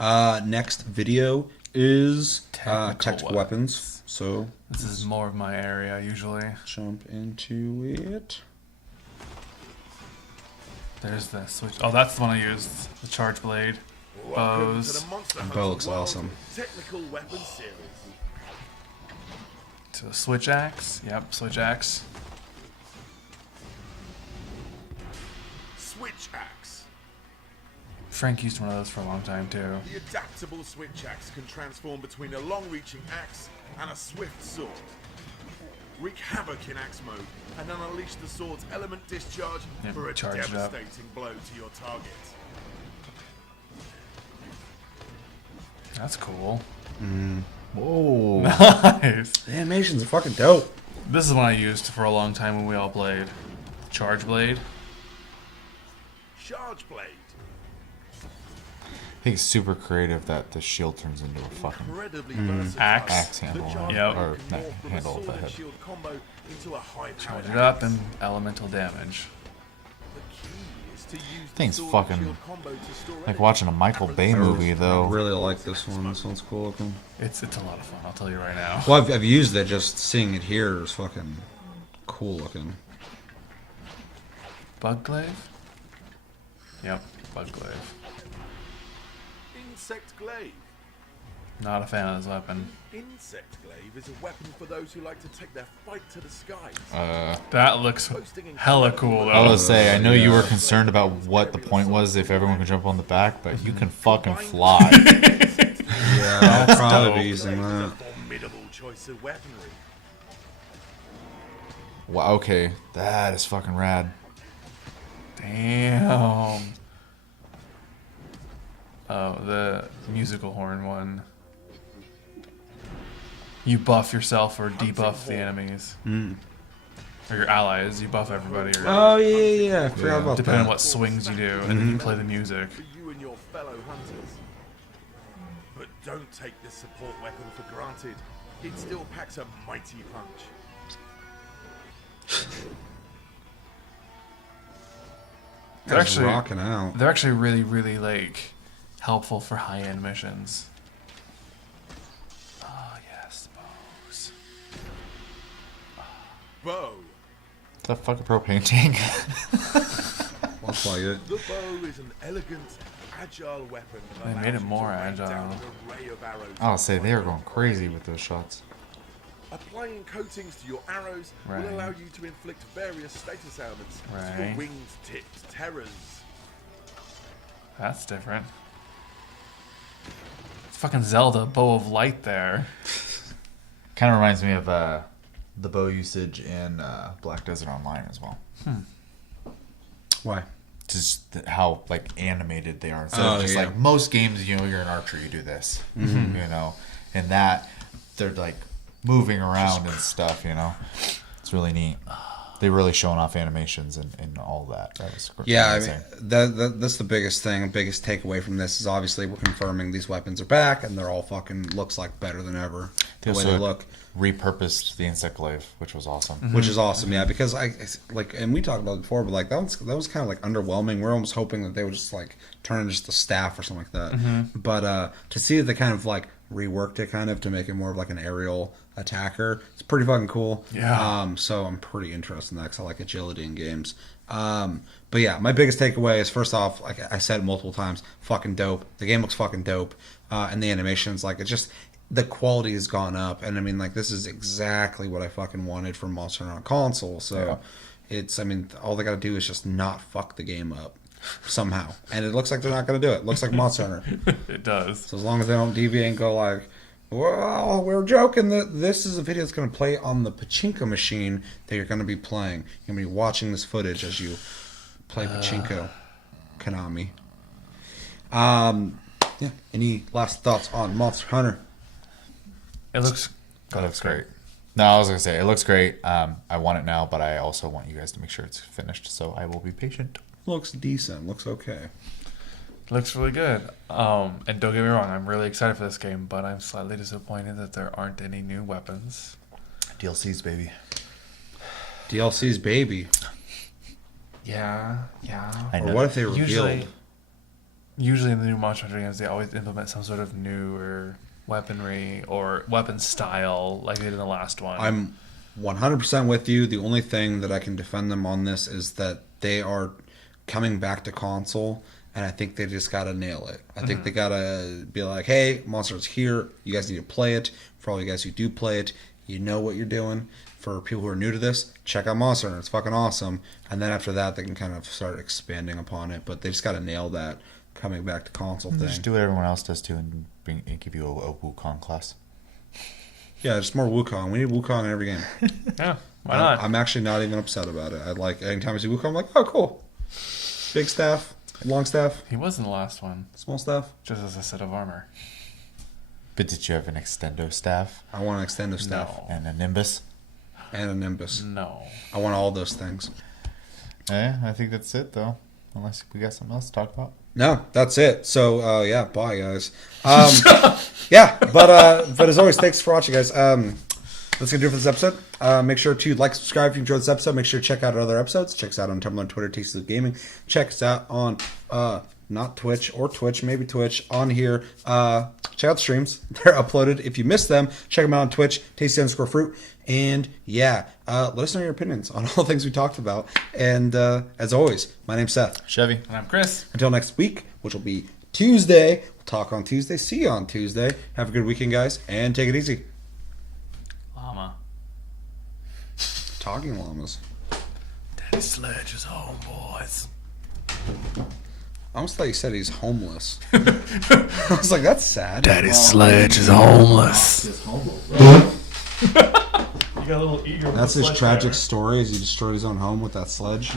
Next video is technical weapons. So This is more of my area usually. jump into it. There's the switch. Oh, that's the one I used. The charge blade. Welcome Bows. to the Monster Bow Hunter looks World awesome. Technical Weapons Series. To the switch axe. Yep, switch axe. Switch Axe. Frank used one of those for a long time too. The adaptable Switch Axe can transform between a long-reaching axe and a swift sword. Wreak havoc in axe mode and then unleash the sword's element discharge Yeah, for a charge it up. devastating blow to your target. That's cool. Whoa. Nice. The animations are fucking dope. This is one I used for a long time when we all played. Charge blade. Charge Blade. I think it's super creative that the shield turns into a fucking Incredibly versatile. Axe handle. The Charge Yep. Blade Or can not morph from a handle, sword but and head. shield combo into a high-powered Charge it up axe. and elemental damage. The key is to use the Thing's sword fucking and shield combo to store like energy. watching a Michael Bay movie, I though. really like this one. This one's cool looking. It's a lot of fun, I'll tell you right now. Well, I've used it. Just seeing it here is fucking cool looking. Bug glaive? Yep, bug glaive. Insect Glaive. Not a fan of this weapon. Insect Glaive is a weapon for those who like to take their fight to the skies. That looks hella cool I though. was say, I know you were concerned about what the point was if everyone could jump on the back, but you can fucking fly. Yeah, I'll probably dope. be using that. Formidable choice of weaponry. Wow, okay, that is fucking rad. Damn. Oh, the musical horn one. You buff yourself or debuff the enemies. Or your allies. You buff everybody. Or Oh yeah. I forgot about depending on that. what swings you do, and then you play the music. For you and your fellow hunters. But don't take this support weapon for granted. It still packs a mighty punch. They're Guys actually rocking out. They're actually really, really like helpful for high-end missions. Oh yes, bows. Bow. Is that fucking propane tank? Looks like it. The bow is an elegant, agile weapon. that They allows made it you more to rain down agile. an array of arrows I'll say they are from going crazy with those shots. Applying coatings to your arrows Right. will allow you to inflict various status ailments to Right. your winged-tipped terrors. That's different. It's fucking Zelda, bow of light there. Kind of reminds me of the bow usage in Black Desert Online as well. Why? Just how like animated they are. Instead Oh, of just yeah. like most games, you know, you're an archer, you do this, you know, and that they're like moving around and stuff. You know, it's really neat. They really showing off animations and all that. That was Yeah, I amazing. mean, that's the biggest thing. Biggest takeaway from this is obviously we're confirming these weapons are back and they're all fucking looks like better than ever. They The way also they look, repurposed the insect glaive, which was awesome. which is awesome. Yeah, because I like, and we talked about it before, but like that was kind of like underwhelming. We're almost hoping that they would just like turn into just a staff or something like that. But to see that they kind of like reworked it kind of to make it more of like an aerial attacker, it's pretty fucking cool. Yeah. So I'm pretty interested in that because I like agility in games. But yeah, my biggest takeaway is first off, like I said multiple times, fucking dope. The game looks fucking dope, and the animations, like, it just, the quality has gone up, and I mean, like, this is exactly what I fucking wanted from Monster Hunter on console. So it's, I mean, all they got to do is just not fuck the game up somehow, and it looks like they're not going to do it. It looks like Monster Hunter. It does. So as long as they don't deviate and go like, well, we're joking that this is a video that's going to play on the pachinko machine that you're going to be playing. You're going to be watching this footage as you play pachinko, Konami. Yeah. Any last thoughts on Monster Hunter? It looks That looks great. No, I was gonna say it looks great. I want it now, but I also want you guys to make sure it's finished. So I will be patient. Looks decent. Looks okay. Looks really good. And don't get me wrong, I'm really excited for this game, but I'm slightly disappointed that there aren't any new weapons. DLCs, baby. DLC's baby. Yeah. I Or know. what if they revealed? Usually in the new Monster Hunter games, they always implement some sort of newer weaponry or weapon style like they did in the last one. I'm 100% with you. The only thing that I can defend them on this is that they are coming back to console, and I think they just got to nail it. I think they got to be like, hey, Monster's here. You guys need to play it. For all you guys who do play it, you know what you're doing. For people who are new to this, check out Monster Hunter. It's fucking awesome. And then after that, they can kind of start expanding upon it. But they just got to nail that coming back to console thing. Just do what everyone else does too, and give you a Wukong class. Yeah, just more Wukong. We need Wukong in every game. Yeah, why not? I'm actually not even upset about it. I like anytime I see Wukong, I'm like, oh, cool. Big staff, long staff, He was in the last one, small staff. just as a set of armor. But did you have an extendo staff I want an extended staff No. and a nimbus? and a Nimbus. No. I want all those things. I think that's it though. Unless we got something else to talk about. No, that's it. So yeah, bye guys. Yeah, but as always, thanks for watching, guys. That's gonna do it for this episode. Make sure to like, subscribe if you enjoyed this episode. Make sure to check out our other episodes. Check us out on Tumblr and Twitter, Tastes of Gaming. Check us out on not Twitch or Twitch, maybe Twitch on here. Check out the streams. They're uploaded. If you missed them, check them out on Twitch, Tasty_Fruit. And yeah, let us know your opinions on all the things we talked about. And as always, my name's Seth. Chevy. And I'm Chris. Until next week, which will be Tuesday. We'll talk on Tuesday. See you on Tuesday. Have a good weekend, guys, and take it easy. Llama. Talking llamas. Daddy Sledge is home, boys. I almost thought you said he's homeless. I was like, that's sad. Daddy Sledge is homeless. You got a little eager. That's his tragic story, is he destroyed his own home with that sledge.